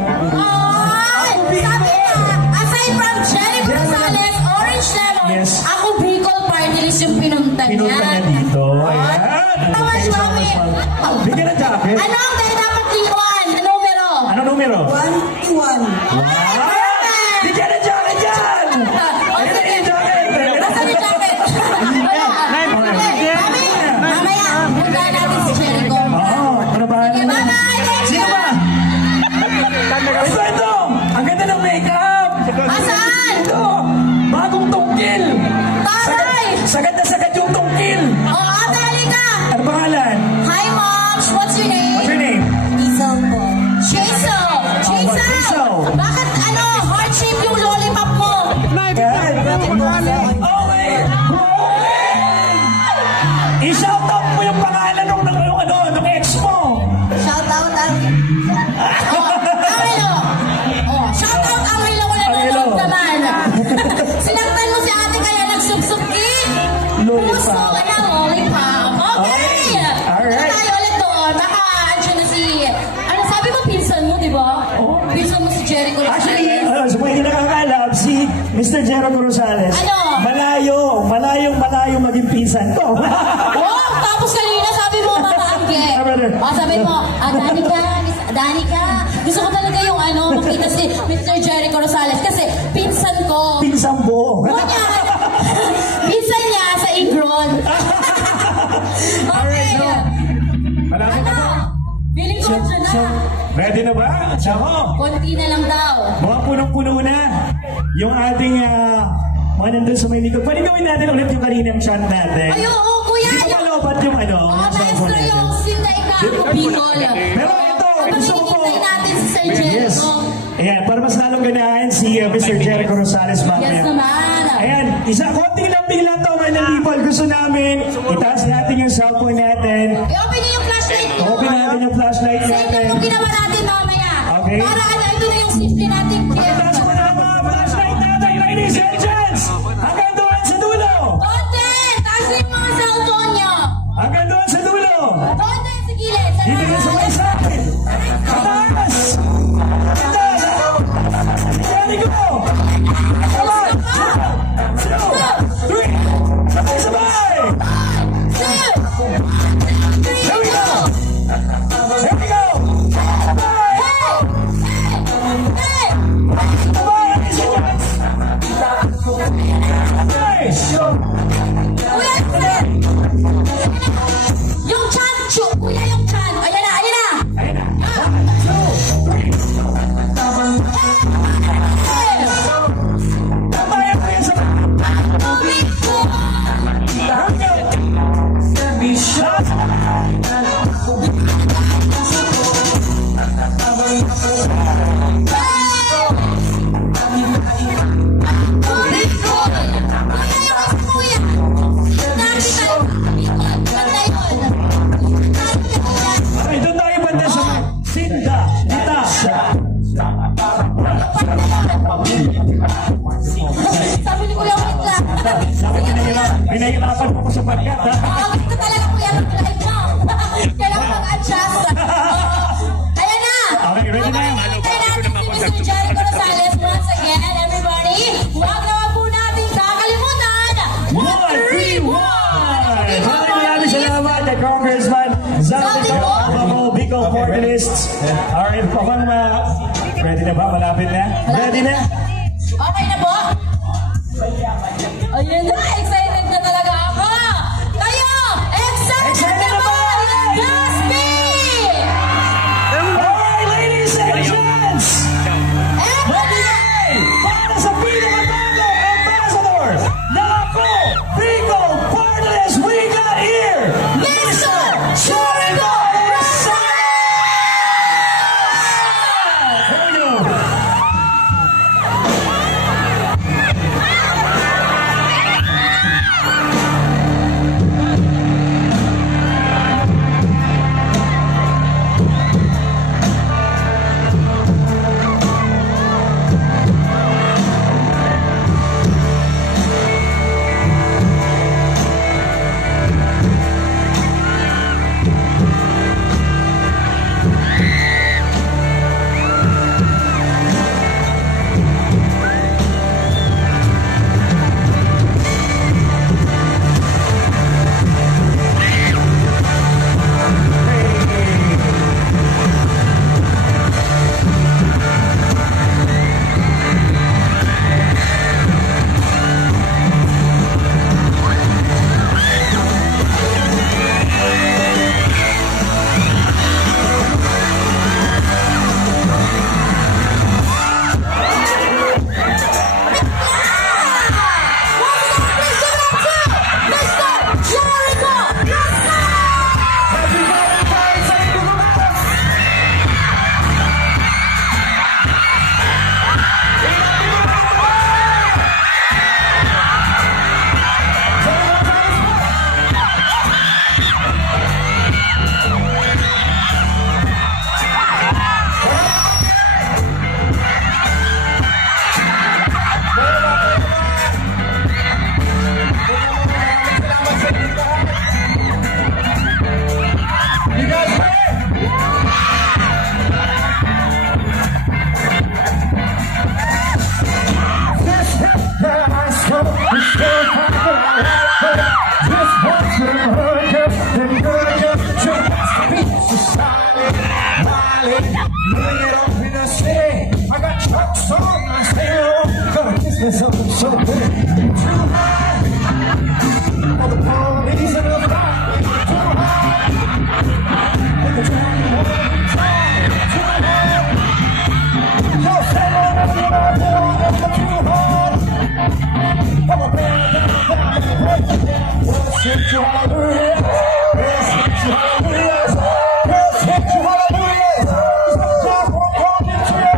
Ay, sabi na, aside from Jericho Rosales, Orange Lemon, Yes. ako Bicol Party List yung pinunta niya. Pinunta niya dito. Ayan. Tama Thank si you so Mami. much, Mami. Bigyan ng jacket dyan! Ayan yung jacket! Nasaan yung jacket? Wala. Sige, mamaya, punta natin si Jericho. Oo, ano ba? Sige, bye-bye! Sino ba? Ito! Ang ganda ng makeup! Asan? Ito! Bagong tungkil! Tatay! Sagad na sagad yung tungkil! Oo, ate, halika! Ano pangalan? Hi, Moms! What's your name? What's your name? Isel po. Jason! Jason! Jason! Bakit heart-shape yung lollipop mo? Yan. Okay! I-shoutout mo yung pangalan nung ex mo! Shout out ang... Angelo! Oh, shout out Angelo ko na nanonood naman. Sinaktan mo si ate kaya nagsubsubki. Puso ka na lollipop. Okay! Alright. Tayo ulit doon. Baka andyan na si... Ano sabi mo, pinsan mo, di ba? Pinsan mo si Jericho. Actually, sa mga hindi nakakalam, si Mr. Jericho Rosales, Ano? malayong maging pinsan ko. Oh, tapos kanina sabi mo, mamaangge. Sabi mo, Danica, gusto ko talaga yung makita si Mr. Jericho Rosales kasi pinsan ko. Pinsan mo. Kunya, pinsan niya sa Igron. Okay. Malapit na ba? Feeling ko dyan na. Ready na ba? Ako. Konti na lang daw. Mga punong-puno na yung ating mga nandun sa may likod. Pwede gawin natin ulit yung kaninang chant natin. Ay, oo, kuya. Hindi ko malobat yung Maestro yung Sinday ka. Bicol. Pero ito, gusto ko po. Pagkikintay natin si Sir Jericho. Ayan, para mas lalong ganahan si Mr. Jericho Rosales mamaya. Yes naman. Ayan, konting lambing lang to mga people. Gusto namin, itaas natin yung cellphone natin. I-open niyo yung flashlight niyo. Open natin yung flashlight Sa natin. ito ginawa natin mamaya. Okay. Para ito na yung simple natin. Itaas mo na mga flashlight natin, ladies and gents. Hanggang doon sa dulo. Tonte! Taas yung mga cellphone niyo. Hanggang doon sa dulo. Tonte sa gilid. Sa Dito na sa may side. Taas. Taas. Ready, go. Come on. 2, 3. Sabay-sabay. Here we go. Here we go. Bye. Bye. Nice. Kuya, yung chan, kuya yung chan. Ayan na, ayan na. Ayun na. 1, 2, 3. Tabayan ko yan sa... Shot! Ay, doon tayo banda sa Sinda, Natasha. Sabi ni Kuya Witla. Pinahirapan mo ko sa pagkat, ha? Gusto talaga Kuya ng live mo. Kailangan mag-adjust. Ayan na. Okay, ready na? Kaya natin si Mr. Jericho Rosales once again, everybody. Huwag naman po natin kakalimutan. 1-3-1! Maraming salamat kay Congressman Zaldico of Bicol Party Lists. Alright, pabang ready na ba? Malapit na? Ready na? Okay na po? Ayun na, excited na talaga ako. Kayo, excited na ba? Gaspi! Alright, ladies and gents! Magbigay para sa pinakatagong ambassador na ako, Bicol Party List, we got here, Mr. Jericho Rosales! Here we go. Valley, living it up in the city. I got trucks on my tail, gonna kiss me something so big. Too high for the police and the fire. Too high with the time. Too high. You're saying that you're not too hard. I'm a man down, break it down. Just hit you hallelujah. Just hit you hallelujah. Just hit you hallelujah. Just walk on into it.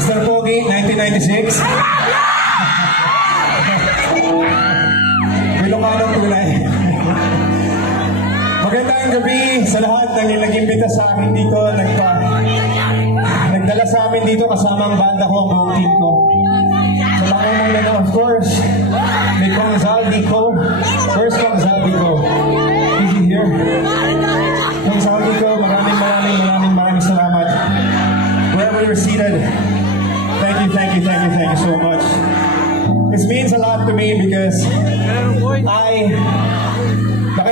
Mr. Pogi, 1996. Ilocano tunay. Magandang gabi sa lahat ng nag-imbita sa akin dito. Nagdala sa amin dito kasama ang banda ko, ang buong team ko. Sa mga muna na, of course, may Kong Zaldico. Where's Kong Zaldico? Is he here? Kong Zaldico, maraming salamat. Wherever you're seated, thank you so much. This means a lot to me because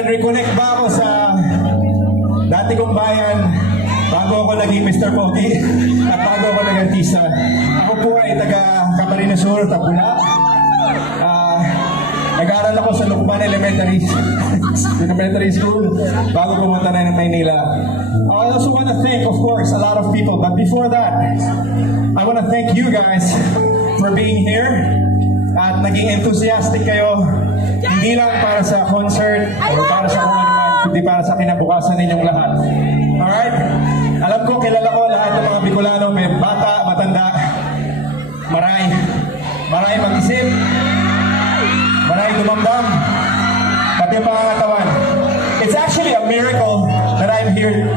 reconnect ba ako sa dati kong bayan bago ako naging Mr. Pogi at bago ako nag-artista. Ako po ay taga Camarines Sur, Tabula. Nag-aaral ako sa Lukban Elementary School bago pumunta na ng Maynila. I also want to thank, of course, a lot of people. But before that, I want to thank you guys for being here. At naging enthusiastic kayo, hindi lang para sa concert o para sa kung ano man, kundi para sa kinabukasan ninyong lahat. Alright? Alam ko, kilala ko lahat ng mga Bicolano, may bata, matanda, maray mag-isip, maray dumamdam, pati ang pangangatawan. It's actually a miracle that I'm here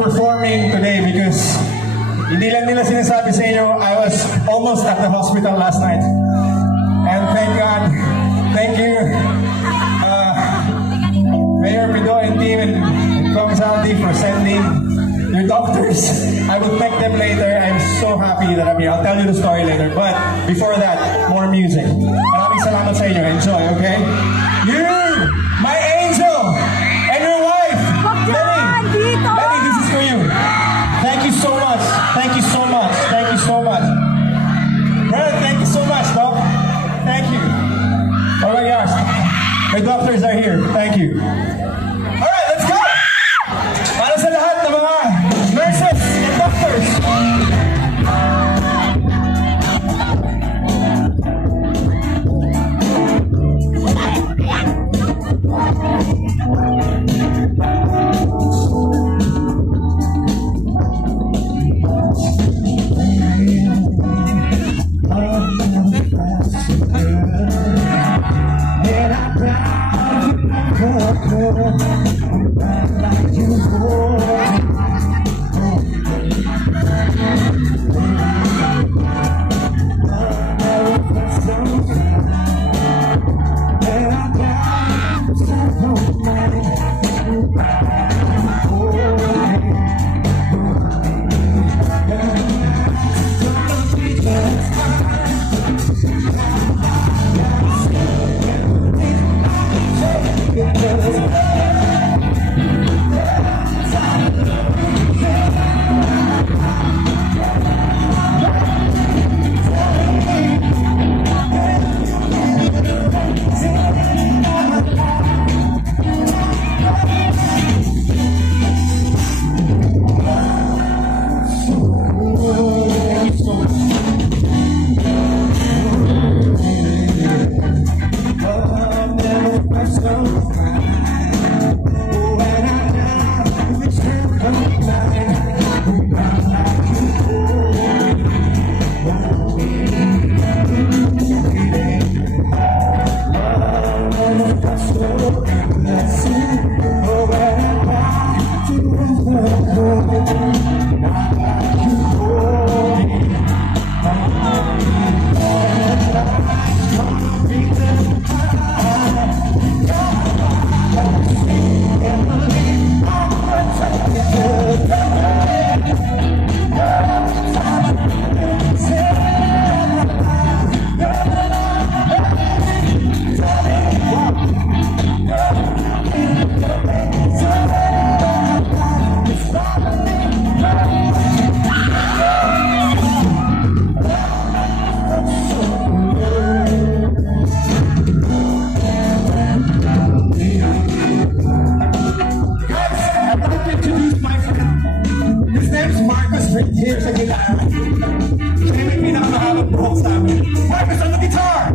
performing today because hindi lang nila sinasabi sa inyo, I was almost at the hospital last night. And thank God, thank you, Mayor Pido and team and Kong Zaldi for sending your doctors. I will thank them later. I'm so happy that I'm here. I'll tell you the story later. But before that, more music. Maraming salamat sa inyo. Enjoy, okay? You, my angel, and your wife, Lenny, this is for you. Thank you so much. Thank you so much. Thank you so much. Brother, thank you so much, dog. Thank you. Oh my gosh. The doctors are here. Thank you. Alright, let's go! Para sa lahat ng mga nurses and doctors. Marcus on the guitar!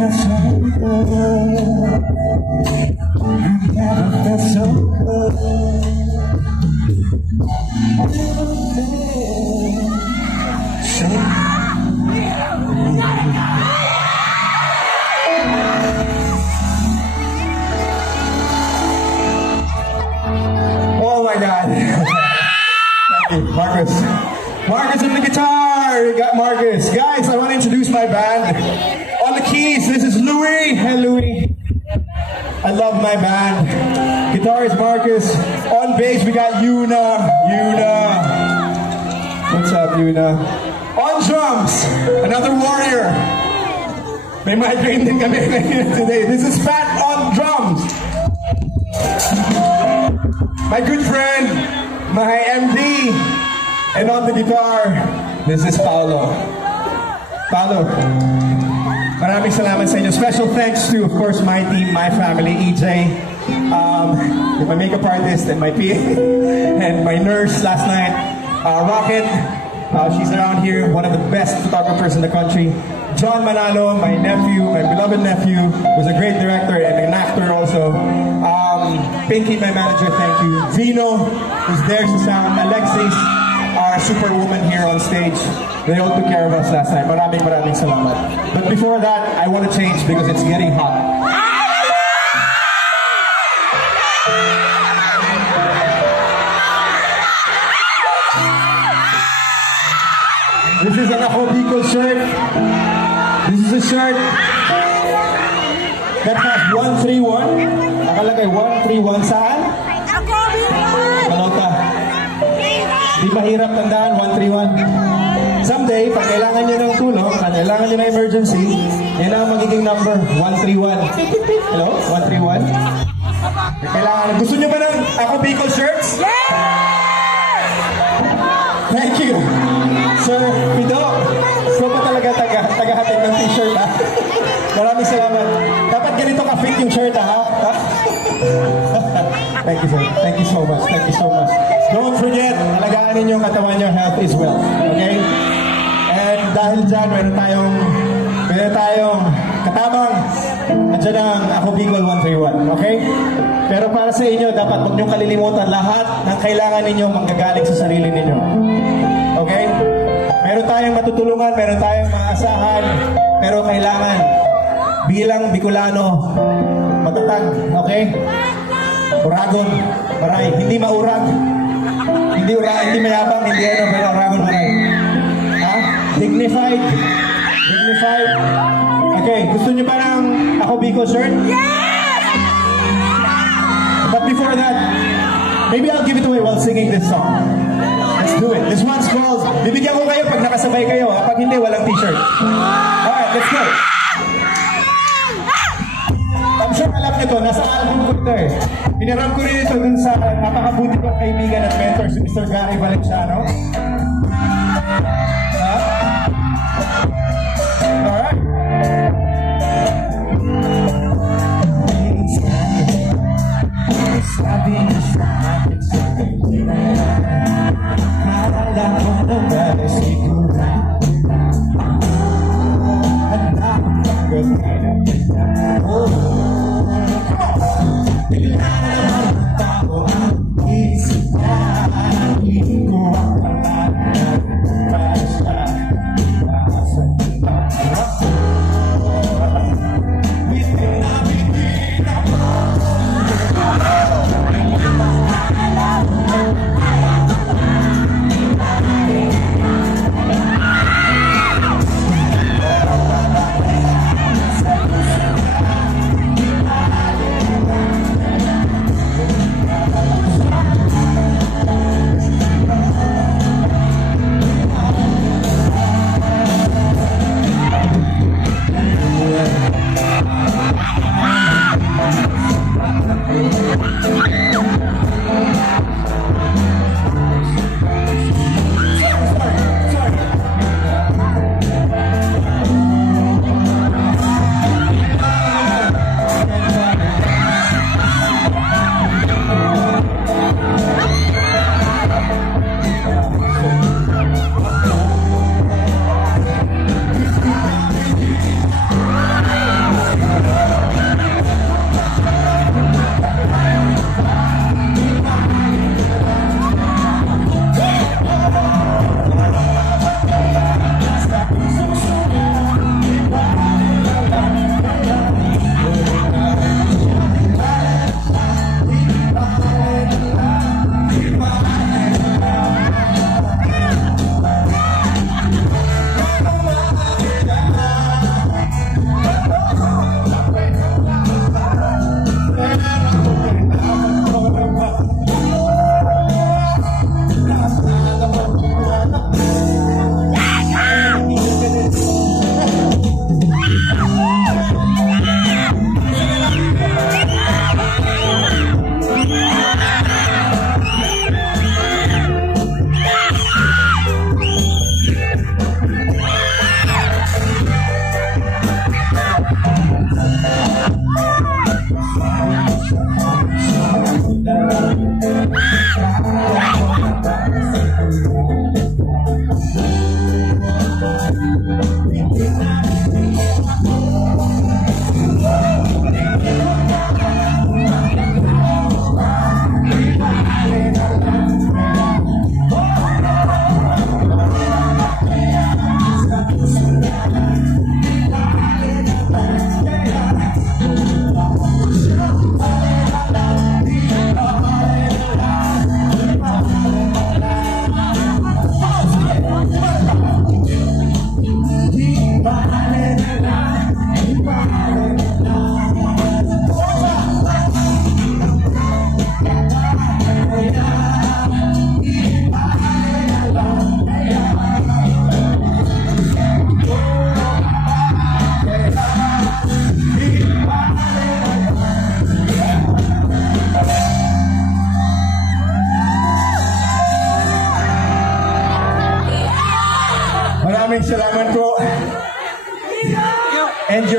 felt so good. I've never felt so good. Oh my God. Thank you, Marcus. Marcus on the guitar. You got Marcus. Guys, I want to introduce my band. On the keys, this is Louis. Hey, Louis. I love my band. Guitar is Marcus. On bass, we got Yuna. What's up, Yuna? On drums, another warrior. May migraine din kami today. This is Pat on drums. My good friend, my MD. And on the guitar, this is Paolo. Paolo, maraming salamat sa inyo. Special thanks to, of course, my team, my family, EJ, my makeup artist, and my PA, and my nurse last night, Rocket. She's around here, one of the best photographers in the country. John Manalo, my nephew, my beloved nephew, who's a great director and an actor also. Pinky, my manager, thank you. Vino, who's there to sound. Alexis, our superwoman here on stage. They all took care of us last night. Maraming salamat. But before that, I want to change because it's getting hot. This is an Ako Bicol shirt. This is a shirt that has 131. Nakalagay 131 saan? Ako Bicol! Kalota. Di mahirap tandaan, 131. Someday, pag kailangan nyo ng tulong, pag kailangan nyo ng emergency, yan ang magiging number, 131. Hello? 131? Kailangan, gusto nyo ba ng Ako Bicol shirts? Yes! Thank you. Sir Pido, ikaw pa talaga tagahatid ng t-shirt, ha? Maraming salamat. Dapat ganito ka-fit yung shirt, ha? Thank you, sir. Thank you so much. Thank you so much. Don't forget, alagaan ninyo ang katawan nyo. Health is wealth. Okay? And dahil dyan, meron tayong katabang. Nandiyan ang Ako Bicol 131. Okay? Pero para sa inyo, dapat huwag niyong kalilimutan lahat ng kailangan ninyo manggagaling sa sarili ninyo. Okay? Meron tayong matutulungan, meron tayong maasahan, pero kailangan bilang Bicolano matatag, okay? Uragon, maray, hindi maurag. Hindi mayabang, hindi pero uragon, maray. Ha? Dignified. Okay, gusto niyo ba ng Ako Bicol shirt? Yes! But before that, maybe I'll give it away while singing this song. Let's do it. This one's called, bibigyan ko kayo pag nakasabay kayo. Pag hindi, walang t-shirt. Alright, let's go. I'm sure alam nyo to, nasa album ko ito eh. Pinaram ko rin ito dun sa napakabuti kong kaibigan at mentor, si Mr. Gary Valenciano. Alright.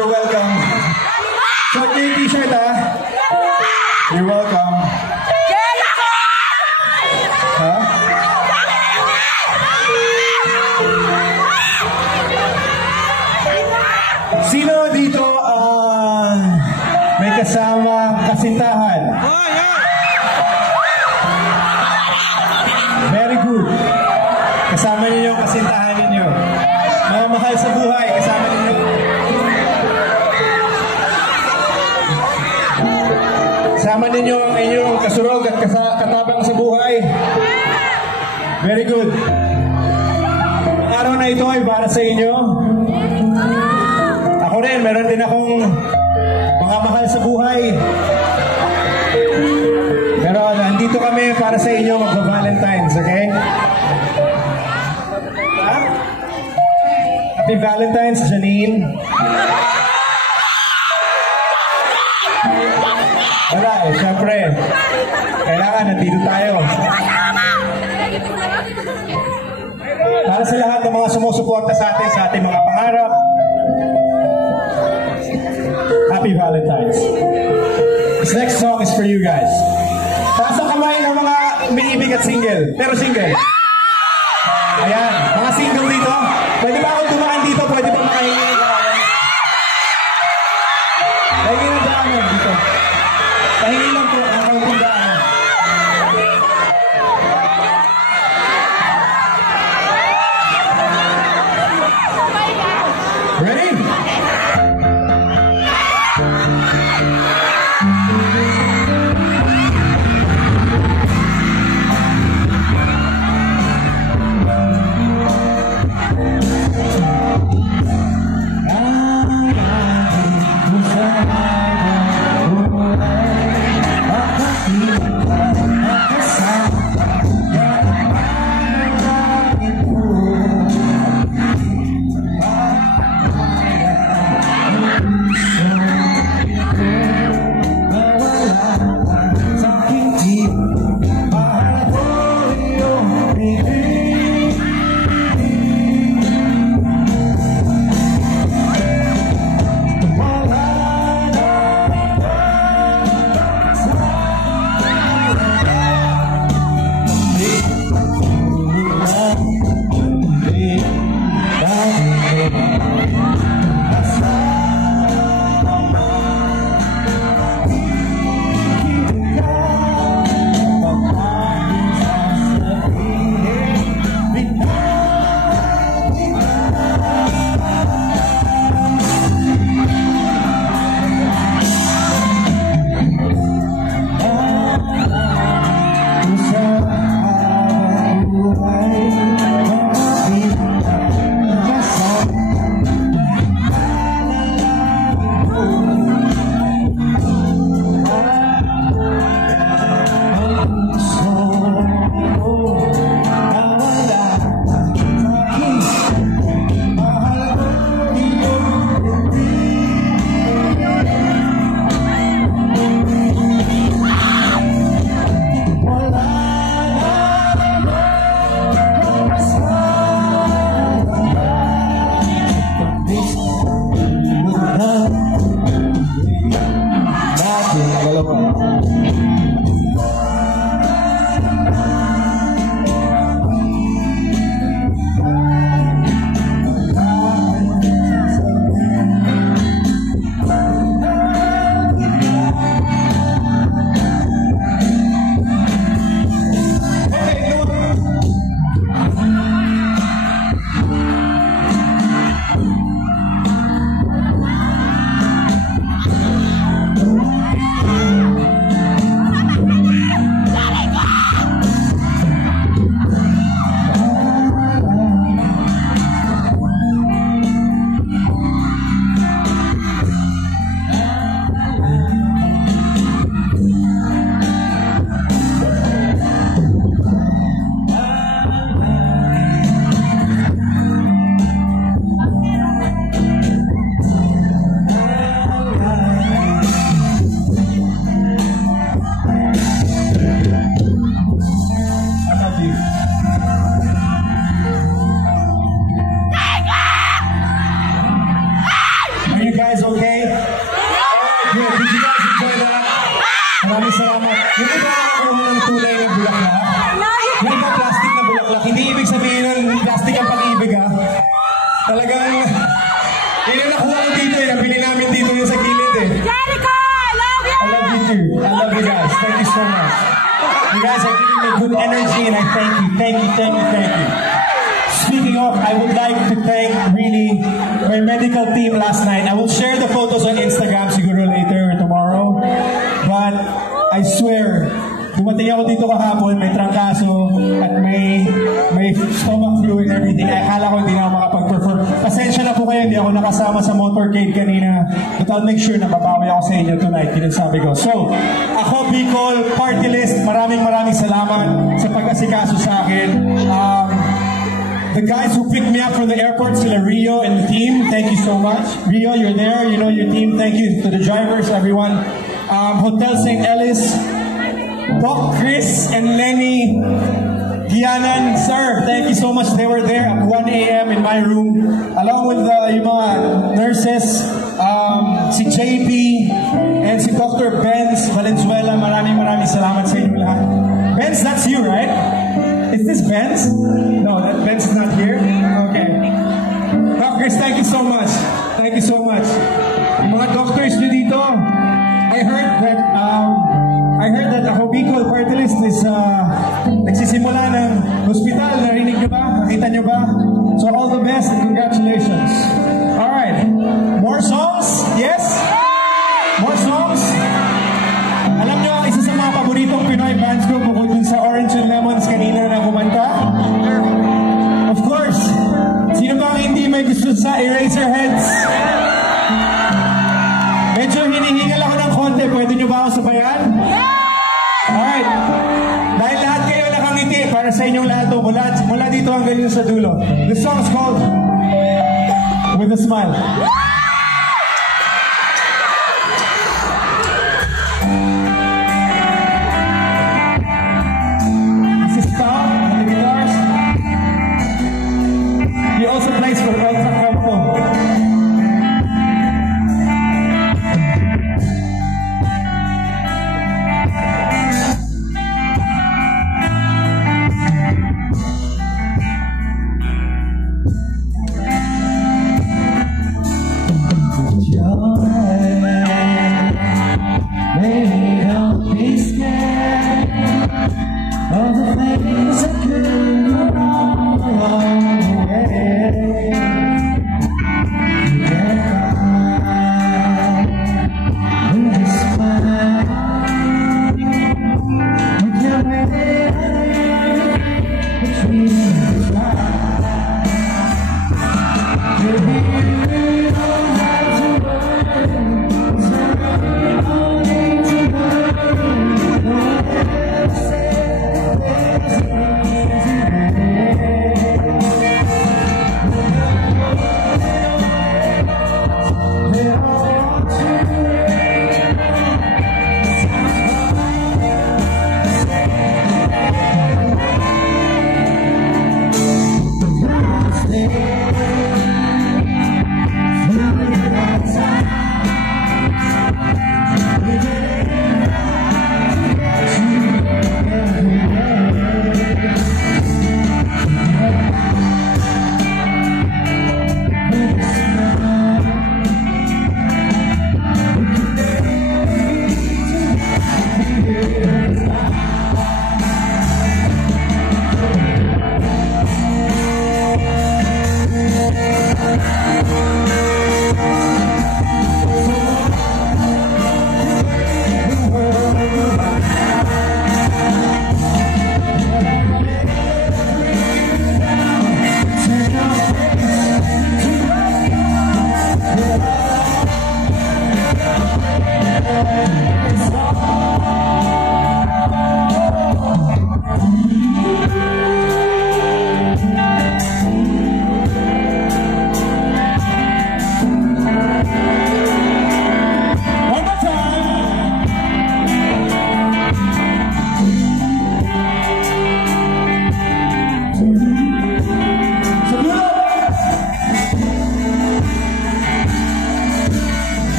you're welcome. Short yung t-shirt, ha? You're welcome. Ha? Sino dito may kasamang kasintahan? Very good. Kasama ninyo yung kasintahan ninyo. Mga mahal sa buhay, kasama ninyo. Kasama ninyo ang inyong kasurog at katabang sa buhay. Very good. Ang araw na ito ay para sa inyo. Ako rin, meron din akong mga mahal sa buhay. Pero nandito kami para sa inyo magpa-Valentine's, okay? Happy Valentine's, Janine. Wala eh, syempre. Kailangan, nandito tayo. Para sa lahat ng mga sumusuporta sa ating mga pangarap. Happy Valentine's. This next song is for you guys. Taas ang kamay ng mga umiibig at single. Pero single. Ayan, mga single dito. Pwede ba ako dumaan dito? Pwede ba makahingi ng daanan? Pahingi ng daanan dito. Pahingi lang po ang kaunting daanan. Ready? okay? Alright, good. Did you guys enjoy that? Maraming salamat. Hindi ba nakakuha ng tulay ng bulaklak? Hindi ba plastic na bulaklak? Hindi ibig sabihin ng plastic ang pag-ibig, ha? Talagang, yun yung nakuha ko dito eh. Nabili namin dito yung sa gilid eh. Jericho! I love you! I love you too. I love you guys. Thank you so much. You guys are giving me good energy and I thank you. Thank you, thank you, thank you. Speaking of, I would like to thank really my medical team last night. I will share the photos on Instagram siguro later or tomorrow. But I swear, dumating ako dito kahapon, may trangkaso at may stomach flu and everything. Akala ko hindi na ako makapag-perform. Pasensya na po kayo, hindi ako nakasama sa motorcade kanina. But I'll make sure na babawi ako sa inyo tonight. Yun ang sabi ko. So, ako, Bicol Party List, maraming salamat sa pag-asikaso sa akin. The guys who picked me up from the airport, sila Rio and the team, thank you so much. Rio, you're there, you know your team. Thank you to the drivers, everyone. Hotel St. Ellis, Doc Chris and Lenny Gianan, sir, thank you so much. They were there at 1 a.m. in my room, along with yung mga nurses, si JP, and si Dr. Benz Valenzuela. Maraming salamat sa inyo lahat. Benz, that's you, right? Is this Benz? No, that Benz is not here. Okay. Doc Chris, thank you so much. Thank you so much. Yung mga doctors nyo dito, I heard that the Bicol Party List is nagsisimula ng hospital. Narinig nyo ba? Nakita nyo ba? So all the best and congratulations. Alright. More songs? Yes? More songs? Alam nyo, isa sa mga paboritong Pinoy bands ko bukod dun sa Orange and Lemons kanina na kumanta? Of course. Sino ba ang hindi may gusto sa Eraserheads? Medyo hinihingal ako ng konti. Pwede nyo ba ako sabayan? Alright. Dahil lahat kayo nakangiti para sa inyong lahat mula dito hanggang sa dulo. The song's called With a Smile. This is Tom on the guitars. He also plays for Ultra Combo.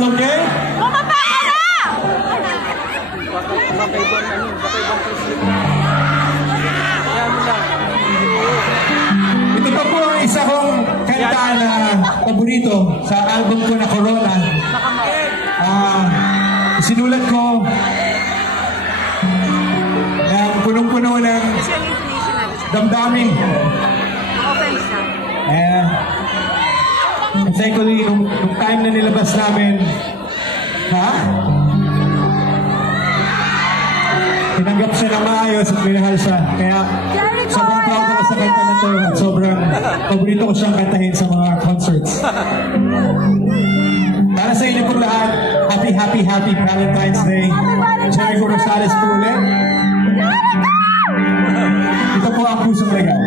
still okay? Ito pa po ang isa kong kanta na paborito sa album ko na Corona. Sinulat ko na punong-puno ng damdamin. And thankfully, nung time na nilabas namin, tinanggap siya ng maayos at minahal siya. Kaya sobrang proud ako sa kanta na to at sobrang paborito ko siyang kantahin sa mga concerts. Para sa inyo pong lahat, happy Valentine's Day. Jericho Rosales po ulit. Ito po ang pusong legal.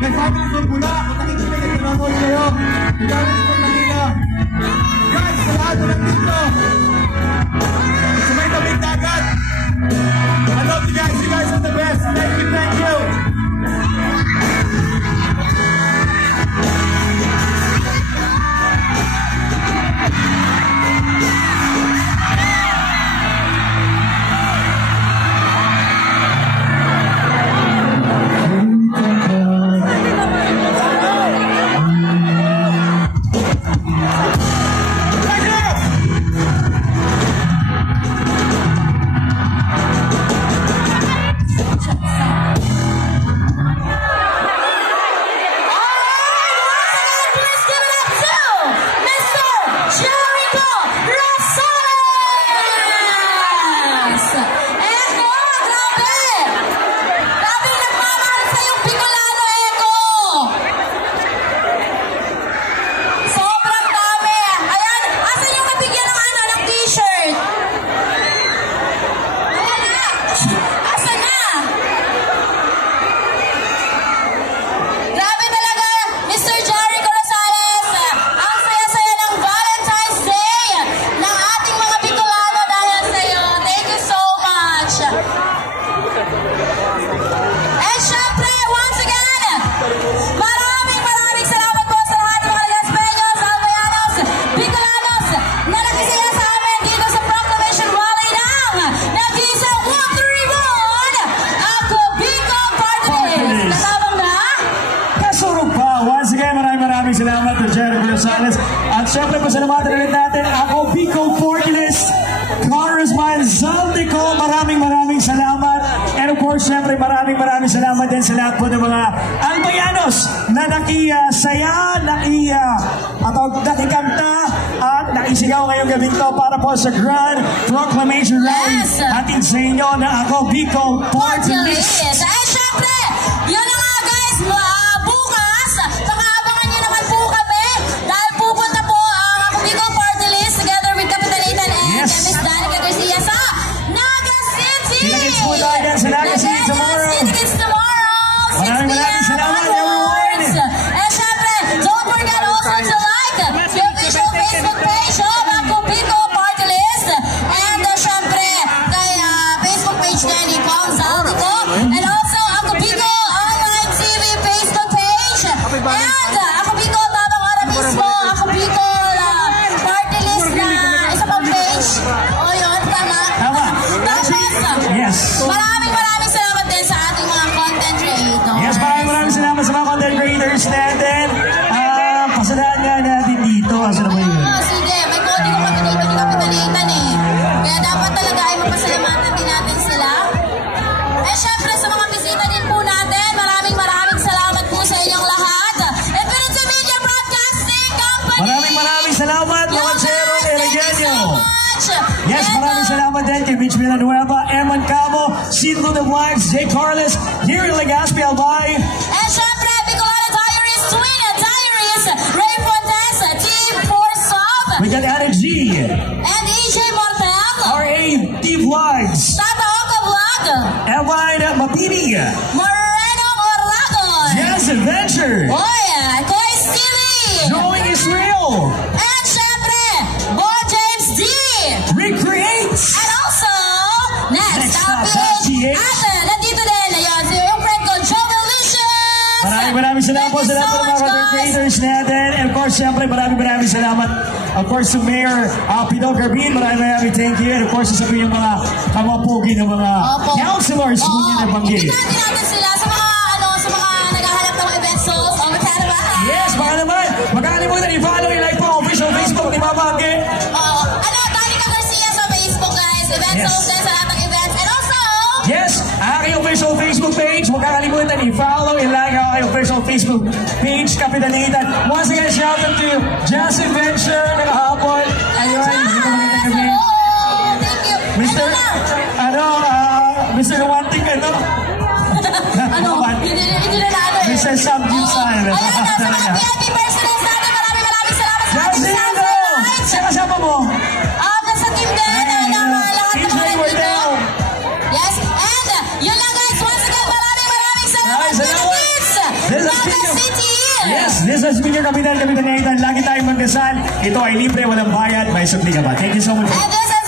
May family from Bula, kung nakikinig at nanonood kayo, galing from Manila. Guys, sa lahat na nandito, sa may tabing dagat, I love you guys are the best. Thank you, thank you. Salamat to Jericho Rosales. At syempre pasalamatan ulit natin ako, Bicol Party List, Congressman Zaldico. Maraming salamat. And of course, syempre maraming salamat din sa lahat po ng mga Albayanos na nakisaya, nakikanta at nakisigaw ngayong gabing to para po sa Grand Proclamation Rally. Atin sa inyo na ako, Bicol Party List. At syempre, yun na nga guys, bukas, pang-aabangan nyo naman po kami dahil pupunta po ang ako Bicol Party List together with Capitan Ethan and Miss Danica Garcia sa Naga City! Tickets po tayo sa Naga City tomorrow. Tickets tomorrow! Maraming salamat everyone! And syempre, don't forget also to like the official Facebook page of ako Bicol Party List and syempre kay Facebook page na ni Kong Zaldico and also ako Bicol natin. Pasalahan nga natin dito. Asa na ba yun? Sige, may coding ko kami dito ni Kapitalitan eh. Kaya dapat talaga ay mapasalamatan din natin sila. Eh syempre sa mga bisita din po natin, maraming salamat po sa inyong lahat. Infinity Media Broadcasting Company! Maraming salamat, mga Zero Elegenio. Yes, And, maraming salamat din kay Mitch Villanueva, Eman Cabo, Cinco de Blancs, Jay Carles, Gary Legaspi Albay. And syempre, Bicolana Diaries, Twin Diaries, Ray Fontes, Team Forsof, We got Anna G, and EJ Mortel, RA T-Vlogs, Tata Oka Vlog, Evan Mapini, Moreno Moragon, Jazz Adventure, Boy, Koy Stevie, Joey Israel, and syempre, Boy James D. Recreates, And also, next Stop up PH. is, at nandito din, ayan, si yung friend ko, Joe Delicious. Maraming salamat po Thank sa you lahat so ng much, mga guys. creators natin. And of course, siyempre, maraming salamat. Of course, to Mayor Pidong Carbin, maraming thank you. And of course, sasabihin yung mga kamapogi ng mga Opo. councilors kung yun ang banggit. Ibigyan natin sila sa mga, sa mga naghahanap ng event souls. O, magkano ba? Yes, baka naman. Magkalimutan i-follow, i-like po ang official Facebook ni Mama Angge. Danica Garcia sa Facebook, guys. Event Yes. souls din sa lahat ng events. And also, Yes, aking official Facebook page. Huwag kakalimutan i-follow, i-like ang aking official Facebook page, Kapitalitan. Once again, shout out to Jazz Adventure, nakahapon. Ayun, hindi ko magandang gabi. thank you. Mr. Mr. Wanting, Ano? Hindi na ano eh. Mr. Sam Gibson. Ayan, sa mga VIP personals natin, maraming salamat sa ating Jazino! Sunlight. Siya kasama mo? Sa team din, ng lahat ng DJ mga nandito. Wardell. Yes, and yun lang guys, once again, maraming salamat Maraming to the salamat. kids. This is Naga Speaker. City. Yes, this is Speaker Kapitalitan. Lagi tayong magdasal. Ito ay libre, walang bayad. May sukli ka ba? Thank you so much. And this is